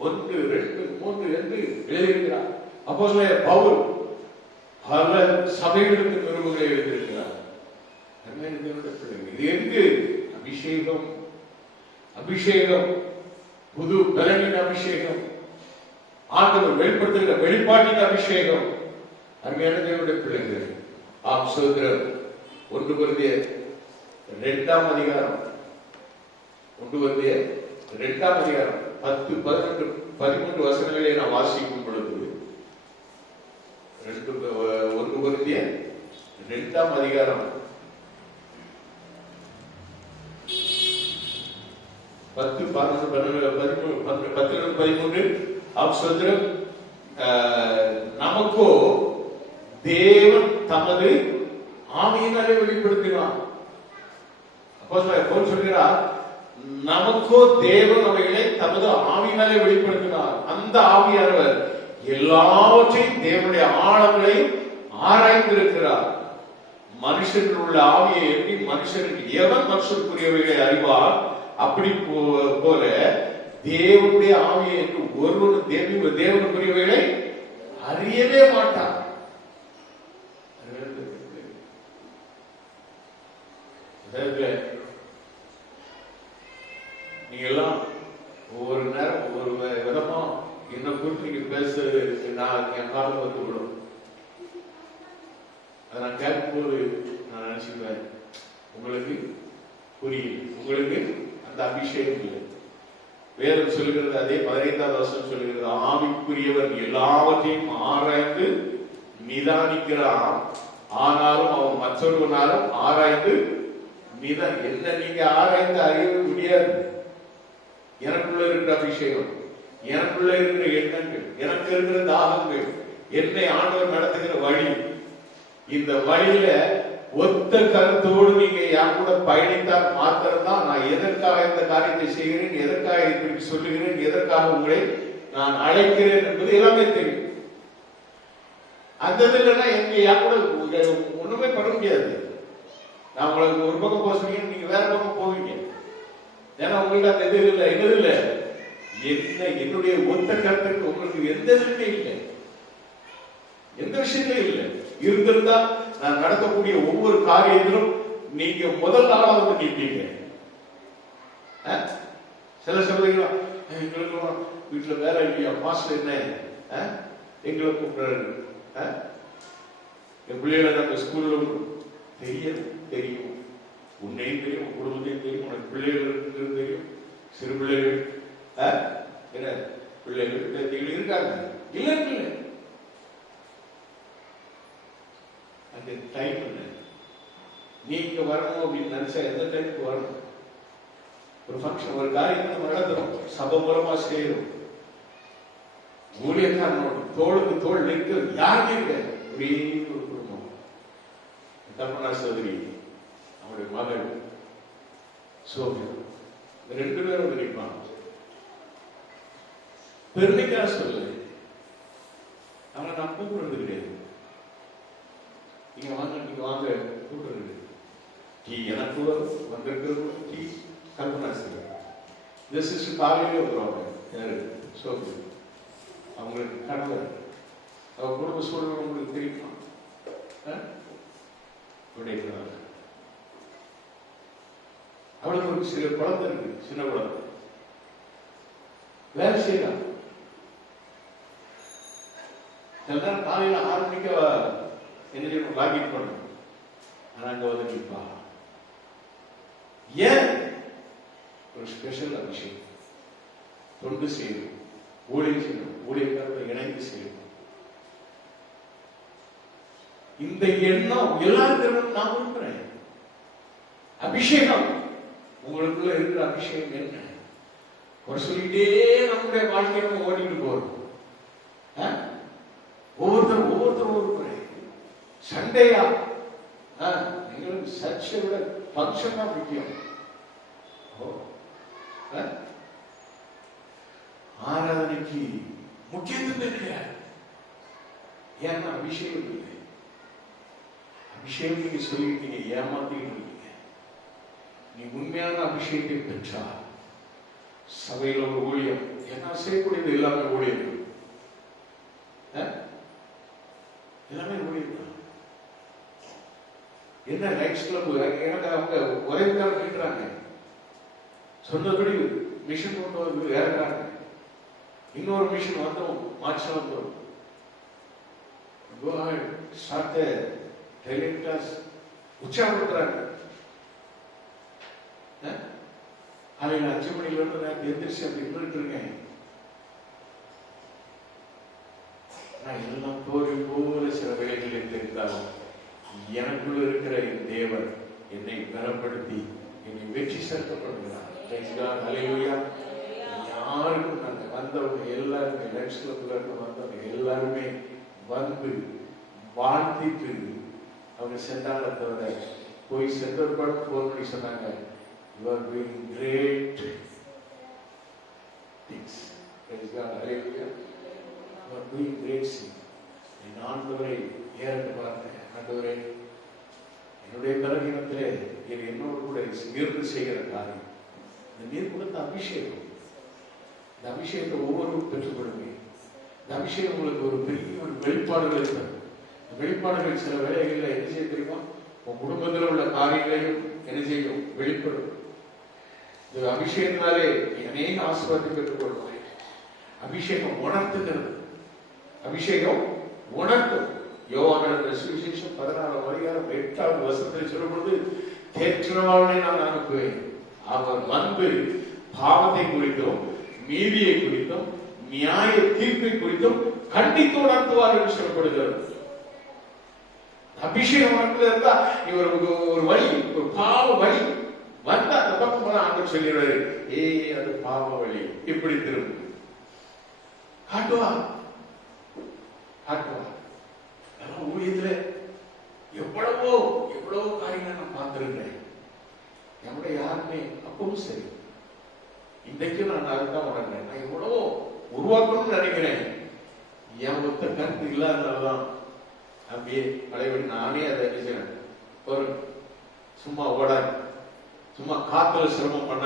1, 2, 3 என்று எழுதியிருக்கிறார். அப்போஸ்தலன் பவுல் பல சபைகளுக்கு நிருபங்களை எழுதியிருக்கிறார். இது எங்கு? அபிஷேகம், புது பலனின் அபிஷேகம், ஆண்டவர் வெளிப்படுத்துகிற வெளிப்பாட்டின் அபிஷேகம். அருமையான தேவனுடைய பிள்ளைகள், ஆம் சகோதரர், 1 கொரிந்தியர் 2ஆம் அதிகாரம் 10, 11, 13 வசனங்களை நான் வாசிக்கும் பொழுது 1 கொரிந்தியர் 2ஆம் அதிகாரம் 10, 11, 13 அவசரம். நமக்கோ தேவன் தமது ஆவியினாலே வெளிப்படுத்தினார். அப்போஸ்தலன் சொல்கிறார், நமக்கோ தேவன் அவைகளை தமது ஆவியினாலே வெளிப்படுத்தினார். அந்த ஆவியானவர் எல்லாவற்றையும் தேவனுடைய ஆழங்களையும் ஆராய்ந்திருக்கிறார். மனுஷர்கள் உள்ள ஆவியை எண்ணி மனுஷனுக்கு எவன் மனுஷனுக்குரியவைகளை அறிவார், அப்படி போல தேவனுடைய ஆவியை என்று ஒருவரும் தேவனுக்குரியவைகளை அறியவே மாட்டார். நீங்க எல்லாம் ஒவ்வொரு நேரம் ஒவ்வொரு விதமா என்ன குறித்து நீங்க பேச நான் என் காலம் வந்து விடும். அதை நான் கேட்கும்போது நான் நினைச்சுக்குவேன், உங்களுக்கு புரியும், உங்களுக்கு அந்த அபிஷேகம் இல்லை. வேதம் சொல்லுகிறது, அதே 15ஆம் வசனம் சொல்லுகிறது, ஆவிக்குரியவர் எல்லாவற்றையும் ஆராய்ந்து நிதானிக்கிறான், ஆனாலும் அவன் மற்றொருவனாலும் ஆராய்ந்து என்ன நீங்க ஆராய்ந்து அறிய முடியாது. எனக்குள்ள இருக்கிற அபிஷேகம், எனக்குள்ள இருக்கிற எண்ணங்கள், எனக்கு இருக்கிற தாகங்கள், என்னை ஆண்டவர் நடத்துகிற வழி, இந்த வழியில ஒத்த கருத்தோடு நீங்க யார் கூட பயணித்தால் மாத்திரம்தான் நான் எதற்காக இந்த காரியத்தை செய்கிறேன், எதற்காக இப்படி சொல்லுகிறேன், எதற்காக உங்களை நான் அழைக்கிறேன் என்பது எல்லாமே தெரியும். அந்த இல்லைன்னா எங்க யார் கூட ஒண்ணுமே பண்ண முடியாது. நான் உங்களுக்கு ஒரு பக்கம் போக சொன்னீங்க, நீங்க வேற பக்கம் போவீங்க. ஏன்னா உங்களுக்கு அந்த இது இல்லை, என்னது இல்லை, என்னுடைய ஒத்த கருத்துக்கு உங்களுக்கு எந்த இதுமே இல்லை, எந்த விஷயமே இல்லை. இருந்திருந்தா நான் நடத்தக்கூடிய ஒவ்வொரு காரியத்திலும் நீங்க முதல் நாளாவது நிற்பீங்க. சில சகோதரிகளா, எங்களுக்கு வீட்டுல வேலை இல்லையா, பாஸ்டர் என்ன எங்களை கூப்பிடுறாரு, என் பிள்ளைகளை நாங்க ஸ்கூல்ல தெரியும், உன்னையும் தெரியும், குடும்பத்தையும் தெரியும், உனக்கு பிள்ளைகள் தெரியும், சிறு பிள்ளைகள் என்ன பிள்ளைகள் பேத்திகள் இருக்காங்க. இல்லை இல்லை, அந்த டைம் இல்லை. நீங்க வரணும் அப்படின்னு நினைச்சா எந்த டைமுக்கு வரணும்? ஒரு ஃபங்க்ஷன், ஒரு காரியம் நம்ம நடத்துறோம், சபை மூலமா செய்யறோம், ஊழியக்காரனோட தோளுக்கு தோல் நிற்கிறது யாருமே இல்லை. ஒரே ஒரு குடும்பம், தப்பனா சோதரி, அவருடைய மகள் சோபியா, 2 பேரும் வந்து நிற்பாங்க. பெருமைக்காக சொல்லு, அவனை நான் கூப்பிடுறது கிடையாது. நீங்க வாங்க கூப்பிடுறது. டீ எனக்கு வந்திருக்கிறது, டீ கல்பனா செய்ய. இந்த சிஸ்டர் காலையிலே வந்துருவாங்க. யாரு? சோபி. அவங்களுக்கு கணவர், அவங்க குடும்ப சூழ்நிலை உங்களுக்கு தெரியுமா? அவளுக்கு ஒரு சில குழந்தை இருக்கு, சின்ன குழந்தை, வேலை செய்யலாம். சில நேரம் காலையில 6 மணிக்கு என்ன செய்யணும், லாகின் பண்ணணும். ஆனா அங்க வந்து நிற்பா. ஏன்? ஒரு ஸ்பெஷல் அபிஷேகம், தொண்டு செய்யணும், ஊழியம் செய்யணும், ஊழியக்காரர்கள் இணைந்து செய்யணும். இந்த எண்ணம் எல்லாருக்கும் நான் விரும்புறேன். அபிஷேகம், உங்களுக்குள்ள இருக்கிற அபிஷேகம் என்ன? ஒரு சொல்லிட்டே நம்முடைய வாழ்க்கையை நம்ம ஓடிட்டு போறோம். ஒவ்வொருத்தரும் ஒரு முறை சண்டையா, எங்களுக்கு சர்ச்சை விட ஃபங்க்ஷன் தான் முக்கியம். ஆராதனைக்கு முக்கியத்துவம் கிடையாது. ஏன்னா அபிஷேகம் இல்லை. அபிஷேகம் நீங்க சொல்லிட்டீங்க, ஏமாத்திட்டு இருக்கீங்க. நீ உண்மையான அபிஷேகத்தை பெற்றா சபையில ஒரு ஊழியம், என்ன செய்யக்கூடியது எல்லாமே ஊழியம், எல்லாமே ஊழியம். என்ன நைட்ஸ் கிளப், எனக்கு அவங்க உறவுக்காரங்க கேட்கிறாங்க, சொன்னபடி மிஷன் கொண்டு வந்து இறங்குறாங்க. இன்னொரு மிஷன் வந்தோம், மார்ச் வந்தோம். உற்சாகப்படுத்துறாங்க. காலையில் 5 மணில இருந்து நான் எந்திரிச்சு அப்படி நின்றுட்டு இருக்கேன். நான் எல்லாம் தோல்வி போல சில வேலைகளில் தெரிந்தாலும் எனக்குள்ள இருக்கிற என் தேவன் என்னை பலப்படுத்தி என்னை வெற்றி சேர்க்கப்படுகிறார். யாருக்கும் நாங்கள் வந்தவங்க எல்லாருமே, லட்ச கிளப்ல இருந்து வந்தவங்க எல்லாருமே வந்து வாழ்த்திட்டு அவங்க சென்றாங்க. தவிர போய் சென்றவர் கூட போன் பண்ணி சொன்னாங்க, you are doing great things. Praise God. Hallelujah. You are doing great things. நான் ஆண்டவரை ஏறென்று பார்த்தேன். ஆண்டவரே, என்னுடைய பலவீனத்திலே என்னோடு கூட இருந்து செய்கிற காரியம், இந்த நீர் கொடுத்த அபிஷேகம், இந்த அபிஷேகத்தை ஒவ்வொருவரும் பெற்றுக்கொள்ளுங்க. இந்த அபிஷேகம் உங்களுக்கு ஒரு பெரிய ஒரு வெளிப்பாடுகள் இருக்கிறது. வெளிப்பாடுகள் சில வேலைகளில் என்ன செய்ய தெரியுமா? உன் குடும்பத்தில் உள்ள காரியங்களையும் என்ன செய்யும், வெளிப்படும். இந்த அபிஷேகத்தினாலே அநேக ஆசீர்வாதத்தை பெற்றுக் கொள்வாய். அபிஷேகம் உணர்த்துகிறது. அபிஷேகம் உணர்த்தும். யோவான் சுவிசேஷம் 16:8 சொல்லும் பொழுது, தேற்றவாளனை நான் அனுப்புவேன், அவர் வந்து பாவத்தை குறித்தும் நீதியை குறித்தும் நியாய தீர்ப்பை குறித்தும் கண்டித்து உணர்த்துவார் என்று சொல்லப்படுகிறது. அபிஷேகம் உனக்குள்ள இருந்தா ஒரு வழி, ஒரு பாவ வழி வந்தா அந்த பக்கம் போல ஆண்டு சொல்லிடுவாரு, அது பாவ வழி, இப்படி திரும்ப காட்டுவா. ஊழியத்துல எவ்வளவோ காரியங்களை நான் பார்த்திருக்கேன். என்னுடைய யாருமே அப்பவும் சரி, இன்றைக்கும் நான் அதுதான் உணர்றேன். நான் எவ்வளவோ உருவாக்கணும்னு நினைக்கிறேன். என் ஒத்த கருத்து இல்லாததான் அப்படியே பழையபடி நானே அதை நினைக்கிறேன். ஒரு சும்மா ஓட, சும்மா காத்துல சிரமம் பண்ண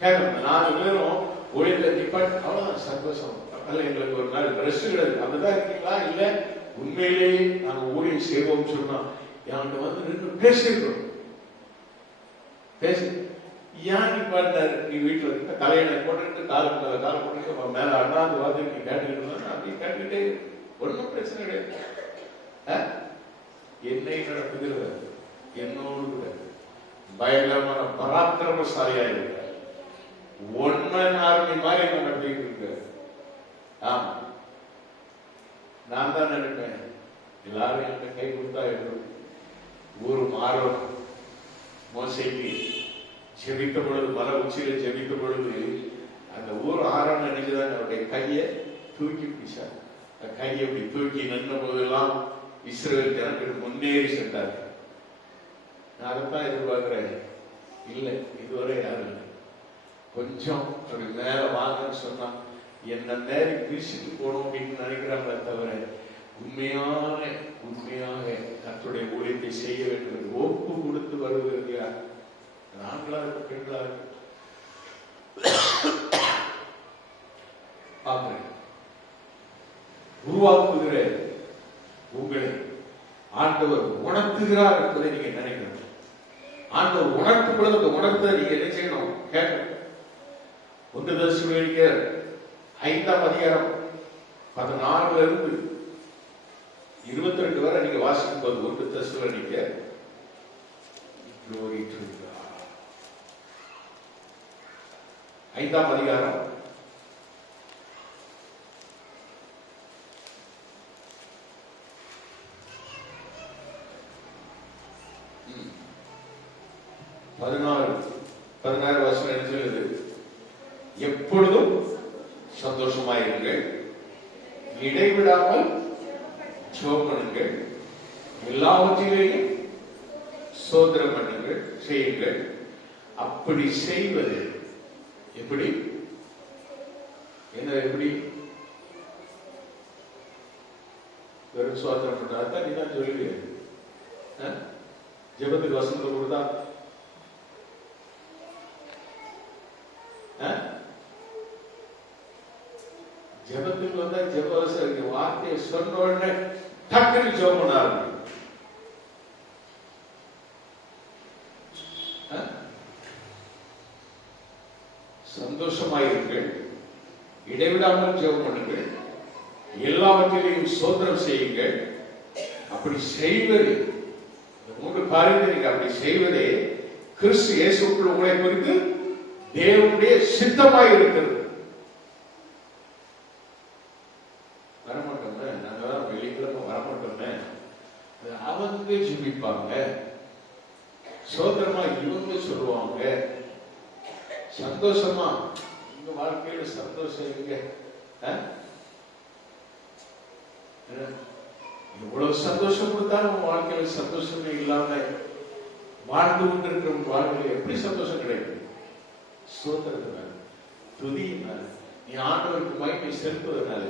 கேட்கணும். 4 பேரும் ஊழியத்தை நிப்பாட்டு, அவ்வளவுதான் சந்தோஷம். எங்களுக்கு ஒரு நாள் ரெஸ்ட் கிடையாது. அப்படிதான் இருக்கீங்களா? இல்ல உண்மையிலேயே நாங்க ஊழியம் செய்வோம் சொன்னா என்கிட்ட வந்து நின்று பேசிருக்கோம். பேசு ஏன் நீ பாட்டாரு, நீ வீட்டுல இருக்க தலையணை போட்டுக்கிட்டு கால போட்டுக்கிட்டு மேல அண்ணாந்து வாங்க நீ கேட்டுக்கிட்டு அப்படி கேட்டுக்கிட்டே ஒன்றும் பிரச்சனை கிடையாது. என்னை நடத்துகிற என்னோடு கூட பயங்கரமான பராக்கிரமசாலியா இருக்க ஒன்மன் ஆர்மி மாதிரி என்ன நடத்திட்டு இருக்க. ஆமா, நான் தான் நினைப்பேன் எல்லாரும் என்கிட்ட கை கொடுத்தா இருக்கும். ஊரு மாறும். மோசைக்கு ஜெபித்த பொழுது, மலை உச்சியில ஜெபித்த பொழுது அந்த ஊர் ஆறாம் நினைச்சுதான் அவருடைய கையை தூக்கி பிடிச்சார். கையை அப்படி தூக்கி நின்ற போதெல்லாம் இஸ்ரவேல் ஜனங்கள் முன்னேறி சென்றார். நான் அதைத்தான் எதிர்பார்க்கிறேன். இல்லை, இதுவரை யாரும் இல்லை. கொஞ்சம் அப்படி மேல வாங்கன்னு சொன்னா என்ன நேரி பிரிச்சுட்டு போகணும் அப்படின்னு நினைக்கிறாங்களே தவிர உண்மையாக கர்த்தருடைய ஊழியத்தை செய்ய வேண்டும் ஒப்பு கொடுத்து வருவது யார்? ஆண்களா இருக்க, பெண்களா இருக்க உருவாக்குகிற உங்களை ஆண்டவர் உணர்த்துகிறார் என்பதை நீங்க நினைக்கணும். ஆண்டவர் உணர்த்தும் பொழுது அந்த உணர்த்தை நீங்க என்ன செய்யணும்? கேட்கணும். 1 தெசலோனிக்கேயர் 5ஆம் அதிகாரம் 14 இருந்து 22 வரை நீங்க வாசிக்கும் போது 1 தெசலோனிக்கேயர் 5ஆம் அதிகாரம் 16 வருஷம் என்ன சொல்லுது? எப்பொழுதும் சந்தோஷமாயிருங்கள், இடைவிடாமல் ஜெபம் பண்ணுங்கள், எல்லாவற்றிலேயும் ஸ்தோத்திரம் பண்ணுங்கள், செய்யுங்கள். அப்படி செய்வது எப்படி? என்ன எப்படி? வெறும் ஸ்தோத்திரம் பண்றா நீ தான் சொல்லுவீங்க. ஜெபத்துக்கு வசனத்தை கொடுத்தா ஜெபத்துக்கு வந்தா ஜெப வார்த்தையை சொன்ன உடனே டக்குனு ஜெபம் பண்ண ஆரம்பிக்கும். சந்தோஷமாயிருங்கள், இடைவிடாமல் ஜெபம் பண்ணுங்கள், எல்லாவற்றிலையும் ஸ்தோத்திரம் செய்யுங்கள். அப்படி செய்வது, 3 காரியத்தை நீங்க அப்படி செய்வதே கிறிஸ்து இயேசுக்குள் உங்களை குறித்து தேவனுடைய சித்தமாய் இருக்கிறது. வரமாட்டோமே, நாங்க தான் வெள்ளிக்கிழமை வரமாட்டோமே, அவங்க ஜெபிப்பாங்க, சோதரமா இவங்க சொல்லுவாங்க, சந்தோஷமா உங்க வாழ்க்கையில சந்தோஷம் இருக்கு. இவ்வளவு சந்தோஷம் கொடுத்தாலும் உங்க வாழ்க்கையில சந்தோஷமே இல்லாம வாழ்ந்து கொண்டிருக்கிற உங்க வாழ்க்கையில எப்படி சந்தோஷம் கிடைக்கும்? சோதரத்தினால, துதியினால, நீ ஆண்டவருக்கு மகிமை செலுத்துவதனால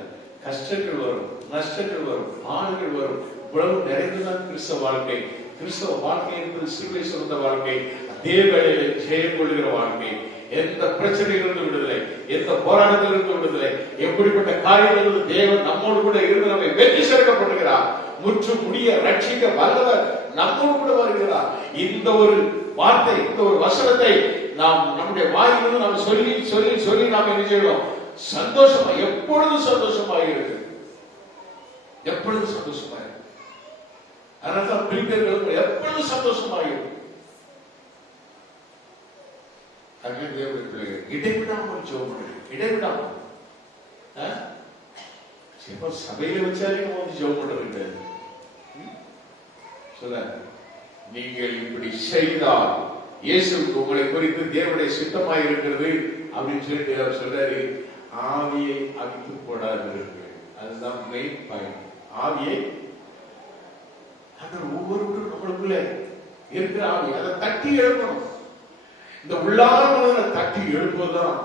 கஷ்டங்கள் வரும், நஷ்டங்கள் வரும், ஆளுகள் வரும். இவ்வளவு நிறைந்துதான் கிறிஸ்தவ வாழ்க்கை. கிறிஸ்தவ வாழ்க்கை என்பது சிலுவை சுமந்த வாழ்க்கை, அதே வேளையில ஜெயம் கொள்கிற வாழ்க்கை. எந்த பிரச்சனையிலிருந்து விடுதலை, எந்த போராட்டத்திலிருந்து விடுதலை, எப்படிப்பட்ட காரியங்களிலிருந்து தேவன் நம்மோடு கூட இருந்து நம்மை வெற்றி சேர்க்கப்படுகிறார். முற்று முடிய ரட்சிக்க வல்லவர் நம்மோடு கூட வருகிறார். இந்த ஒரு வார்த்தை, இந்த ஒரு வசனத்தை நாம் நம்முடைய வாயிலிருந்து நாம் சொல்லி சொல்லி சொல்லி நாம் என்ன செய்யணும்? சந்தோஷமா, எப்பொழுதும் சந்தோஷமாக இருக்கு, எப்பொழுதும் சந்தோஷமாக இருக்கு. அதனால்தான் பிலிப்பியர்கள் எப்பொழுதும் சந்தோஷமாக இருக்கு. இடைவிடாமல் ஜெபம், இடைவிடாமல் சபையில வச்சாலே ஜெபம் பண்றது சொல்ல. நீங்கள் இப்படி செய்தால் இயேசுக்கு உங்களை குறித்து தேவனுடைய சித்தமாக இருக்கிறது அப்படின்னு சொல்லிட்டு அவர் சொல்றாரு. ஆவியை அவித்து போடாதீர்கள், அதுதான் மெயின் பாயிண்ட். ஆவியை ஒவ்வொருவரும் நம்மளுக்குள்ள இருக்கிற ஆவி அதை தட்டி எழுப்பணும். இந்த உள்ளார்ந்த தட்டி எழுப்புவதுதான்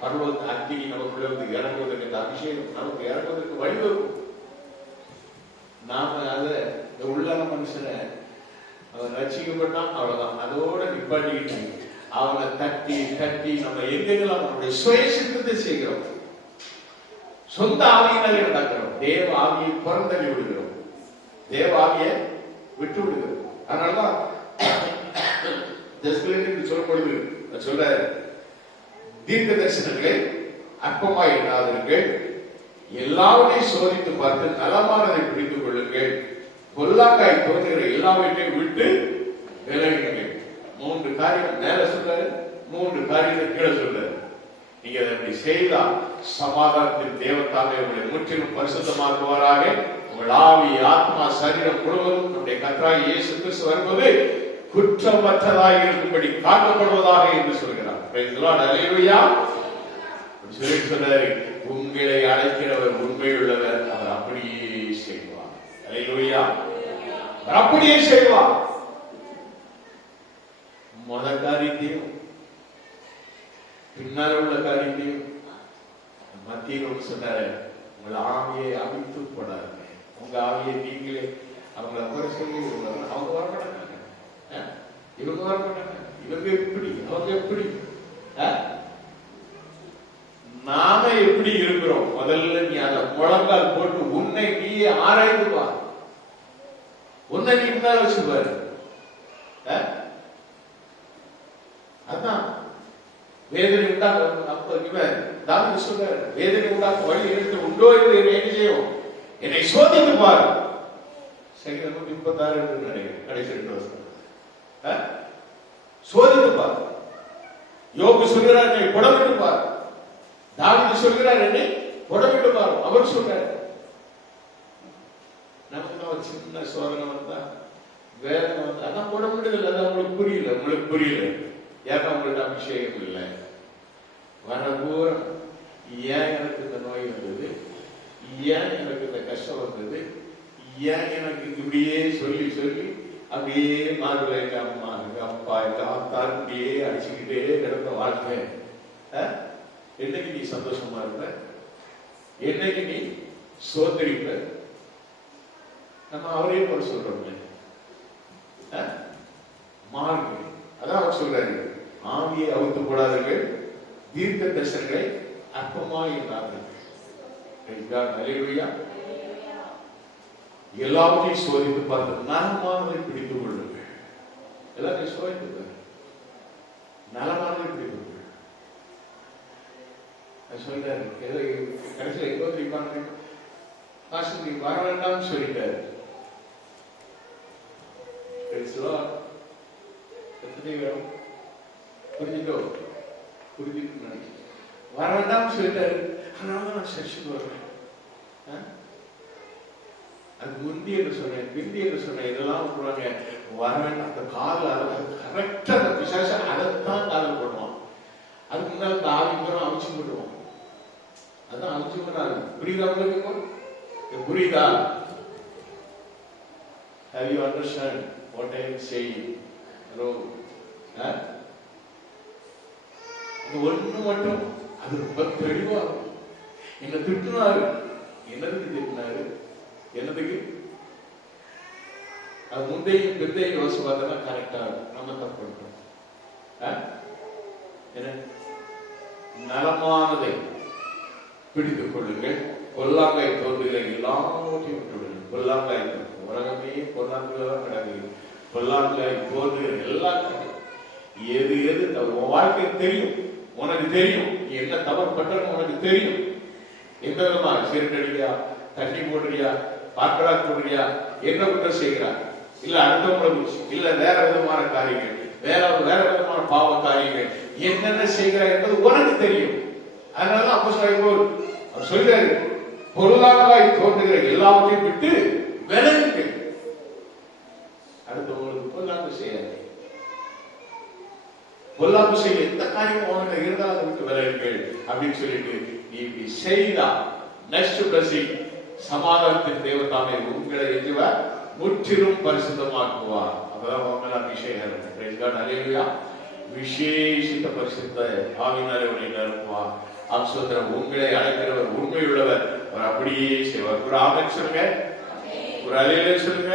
பர்வத அக்னி நமக்குள்ள வந்து இறங்குவதற்கு, இந்த அபிஷேகம் நமக்கு இறங்குவதற்கு வழிவகுக்கும். நாம அதை இந்த உள்ளான மனுஷனை அவன் ரசிக்கப்பட்டான், அவ்வளவுதான், அதோட நிப்பாட்டிக்கிட்டு அவனை தட்டி தட்டி நம்ம எங்கெல்லாம் அவனுடைய சுய சித்தத்தை செய்கிறோம். சொந்த ஆவியினாலே நடக்கிறோம். தேவ ஆவியை புறந்தள்ளி விடுகிறோம், தேவ ஆவியை விட்டு விடுகிறோம். அதனாலதான் சொல்லும் பொழுது சொல்ல, தீர்க்க தரிசனங்களை அற்பமாய் எண்ணாதீர்கள், எல்லாவற்றையும் சோதித்து பார்த்து நலமானதை பிடித்துக் கொள்ளுங்கள், பொல்லாங்காய் தோன்றுகிற எல்லாவற்றையும் விட்டு விலகுங்கள். 3 காரியம் மேல சொல்றாரு, 3 காரியத்தை கீழே சொல்றாரு. நீங்க அப்படி செய்தால் சமாதானத்தின் தேவத்தாலே உங்களை முற்றிலும் பரிசுத்தமாக்குவாராக. உங்கள் ஆவி, ஆத்மா, சரீரம் முழுவதும் நம்முடைய கர்த்தராகிய இயேசு கிறிஸ்து வரும்போது குற்றமற்றதாக இருக்கும்படி காக்கப்படுவதாக என்று சொல்கிறார். பிரைஸ் தி லார்ட், அல்லேலூயா. சொல்றாரு, உங்களை அழைக்கிறவர் உண்மையுள்ளவர், அவர் அப்படியே செய்வார். அல்லேலூயா, அவர் அப்படியே செய்வார். முதல் காரியத்தையும் பின்னால் உள்ள காரியத்தையும் மத்தியில் ஒன்று சொன்னாரு, உங்கள் ஆவியை அவிழ்த்து போடாது. உங்க ஆவியை நீங்களே அவங்களை குறை சொல்லி அவங்க வரமாட்டாங்க, இவங்க வரமாட்டாங்க, இவங்க எப்படி அவங்க எப்படி, நாம எப்படி இருக்கிறோம். முதல்ல நீ அந்த முழங்கால் போட்டு உன்னை நீயே ஆராய்ந்து பார், உன்னை நீ முன்னால வச்சு பாரு. அதான் வேதனை உண்டாக்க சொல்ற, வேதனை உண்டாக்க வழி இருந்து உண்டோ என்று என்ன செய்யும், என்னை சோதித்து பாரு. சங்கீதம் 136 என்று நினைக்கிறேன், கடைசி 2 வருஷம். சோதித்து பார். யோபு சொல்கிறார், என்னை புடமிட்டு பார். தாவீது சொல்கிறார், என்னை புடமிட்டு பார். அவர் சொல்றார். நமக்கு ஒரு சின்ன சோதனை வந்தா, வேதனை வந்தா, அதான் புடமிடுதல். அதான் உங்களுக்கு புரியல, உங்களுக்கு புரியல. ஏன்னா உங்கள்ட்ட அபிஷேகம் இல்லை. வரபூரம் ஏன் எனக்கு இந்த நோய் வந்தது, ஏன் எனக்கு இந்த கஷ்டம் வந்தது, ஏன் எனக்கு இப்படியே சொல்லி சொல்லி அப்படியே மாறுல எங்க அம்மா எங்க அப்பா எங்க ஆத்தா இப்படியே அடிச்சுக்கிட்டே கிடந்த வாழ்க்கை. என்னைக்கு நீ சந்தோஷமா இருப்ப, என்னைக்கு நீ சோதரிப்ப. நம்ம அவரே போல சொல்றோம், மாறுங்க. அதான் அவர் சொல்றாரு, ஆவியை அவுத்து போடாதீர்கள், தீர்க்க தரிசனங்களை அற்பமாய் எண்ணாதீர்கள். எல்லாவற்றையும் சோதித்து பார்த்து நலமானதை பிடித்துக் கொள்ளுங்கள். எல்லாத்தையும் சோதித்து நலமானதை பிடித்துக் கொள்ளுங்கள் சொல்றாரு. கடைசியில் எங்கோ தெரியுமாங்க, நீ வர வேண்டாம்னு சொல்லிட்டாரு. புரிஞ்சுட்டோ, புரிஞ்சுட்டு நினைக்கிறேன். வர வேண்டாம்னு சொல்லிட்டாரு. அதனால நான் சர்ச்சுக்கு வருவேன். அது முந்தி என்று சொன்னேன், பிந்தி என்று சொன்னேன், இதெல்லாம் விட்டுருவாங்க. வர வேண்டாம். அந்த காதல் கரெக்டா அந்த பிசாச அதைத்தான் காதல் பண்ணுவான். அதுக்கு முன்னாடி இந்த ஆவிங்களும் அவிச்சு விடுவோம். அதான் அவிச்சு பண்ணாரு. புரியுதா உங்களுக்கு? புரியுதா? Have you understand what I am saying? Hello? ஒண்ணு மட்டும் அது ரொம்ப தெளிவா என்ன திட்டினாரு. என்னதுக்கு திட்டினாரு? என்னதுக்கு? அது முந்தையும் பிந்தையும் யோசிச்சு பார்த்தா கரெக்டா இருக்கும். நம்ம தப்பு பண்றோம். என்ன? நலமானதை பிடித்துக் கொள்ளுங்கள், பொல்லாங்காய் தோன்றுகிற எல்லாவற்றையும் விட்டுவிடுங்கள். பொல்லாங்காய் உலகமே பொல்லாங்குதான் கிடக்குது. பொல்லாங்காய் தோன்றுகிற எல்லா எது எது உன் வாழ்க்கை தெரியும், உனக்கு தெரியும். நீ என்ன தவறு பண்றன்னு உனக்கு தெரியும். எந்த விதமா சீரடியா, தண்ணி போடுறியா, பாக்கடா போடுறியா, என்ன குற்றம் செய்கிறா, இல்ல அடுத்தவங்களுக்கு, இல்ல வேற விதமான காரியங்கள், வேற விதமான பாவ காரியங்கள் என்னென்ன செய்கிறார் என்பது உனக்கு தெரியும். அதனால அப்போஸ்தலர் அவர் சொல்றாரு, பொருளாதாராய் தோன்றுகிற எல்லாவற்றையும் விட்டு விலகுங்கள். அடுத்தவங்களுக்கு பொருளாதாரம் செய்யாது. பொல்லாப்பு செய்ய எந்த காரியம் உனக்கு இருந்தால் அதை விட்டு விலகுங்கள் அப்படின்னு சொல்லிட்டு நீ இப்படி செய்தா நெக்ஸ்ட் பிளஸிங் சமாதானத்தின் தேவதாமே உங்களை எதுவார் முற்றிலும் பரிசுத்தமாக்குவார். அப்பதான் உங்களை அபிஷேகம். பிரைஸ் காட், ஹல்லேலூயா. விசேஷித்த பரிசுத்த ஆவியினாலே உங்களை நிரப்புவார். அப்சோத்திரம். உங்களை அழைக்கிறவர் உண்மையுள்ளவர், அவர் அப்படியே செய்வார். ஒரு ஆமென் சொல்லுங்க, ஒரு அல்லேலூயா சொல்லுங்க.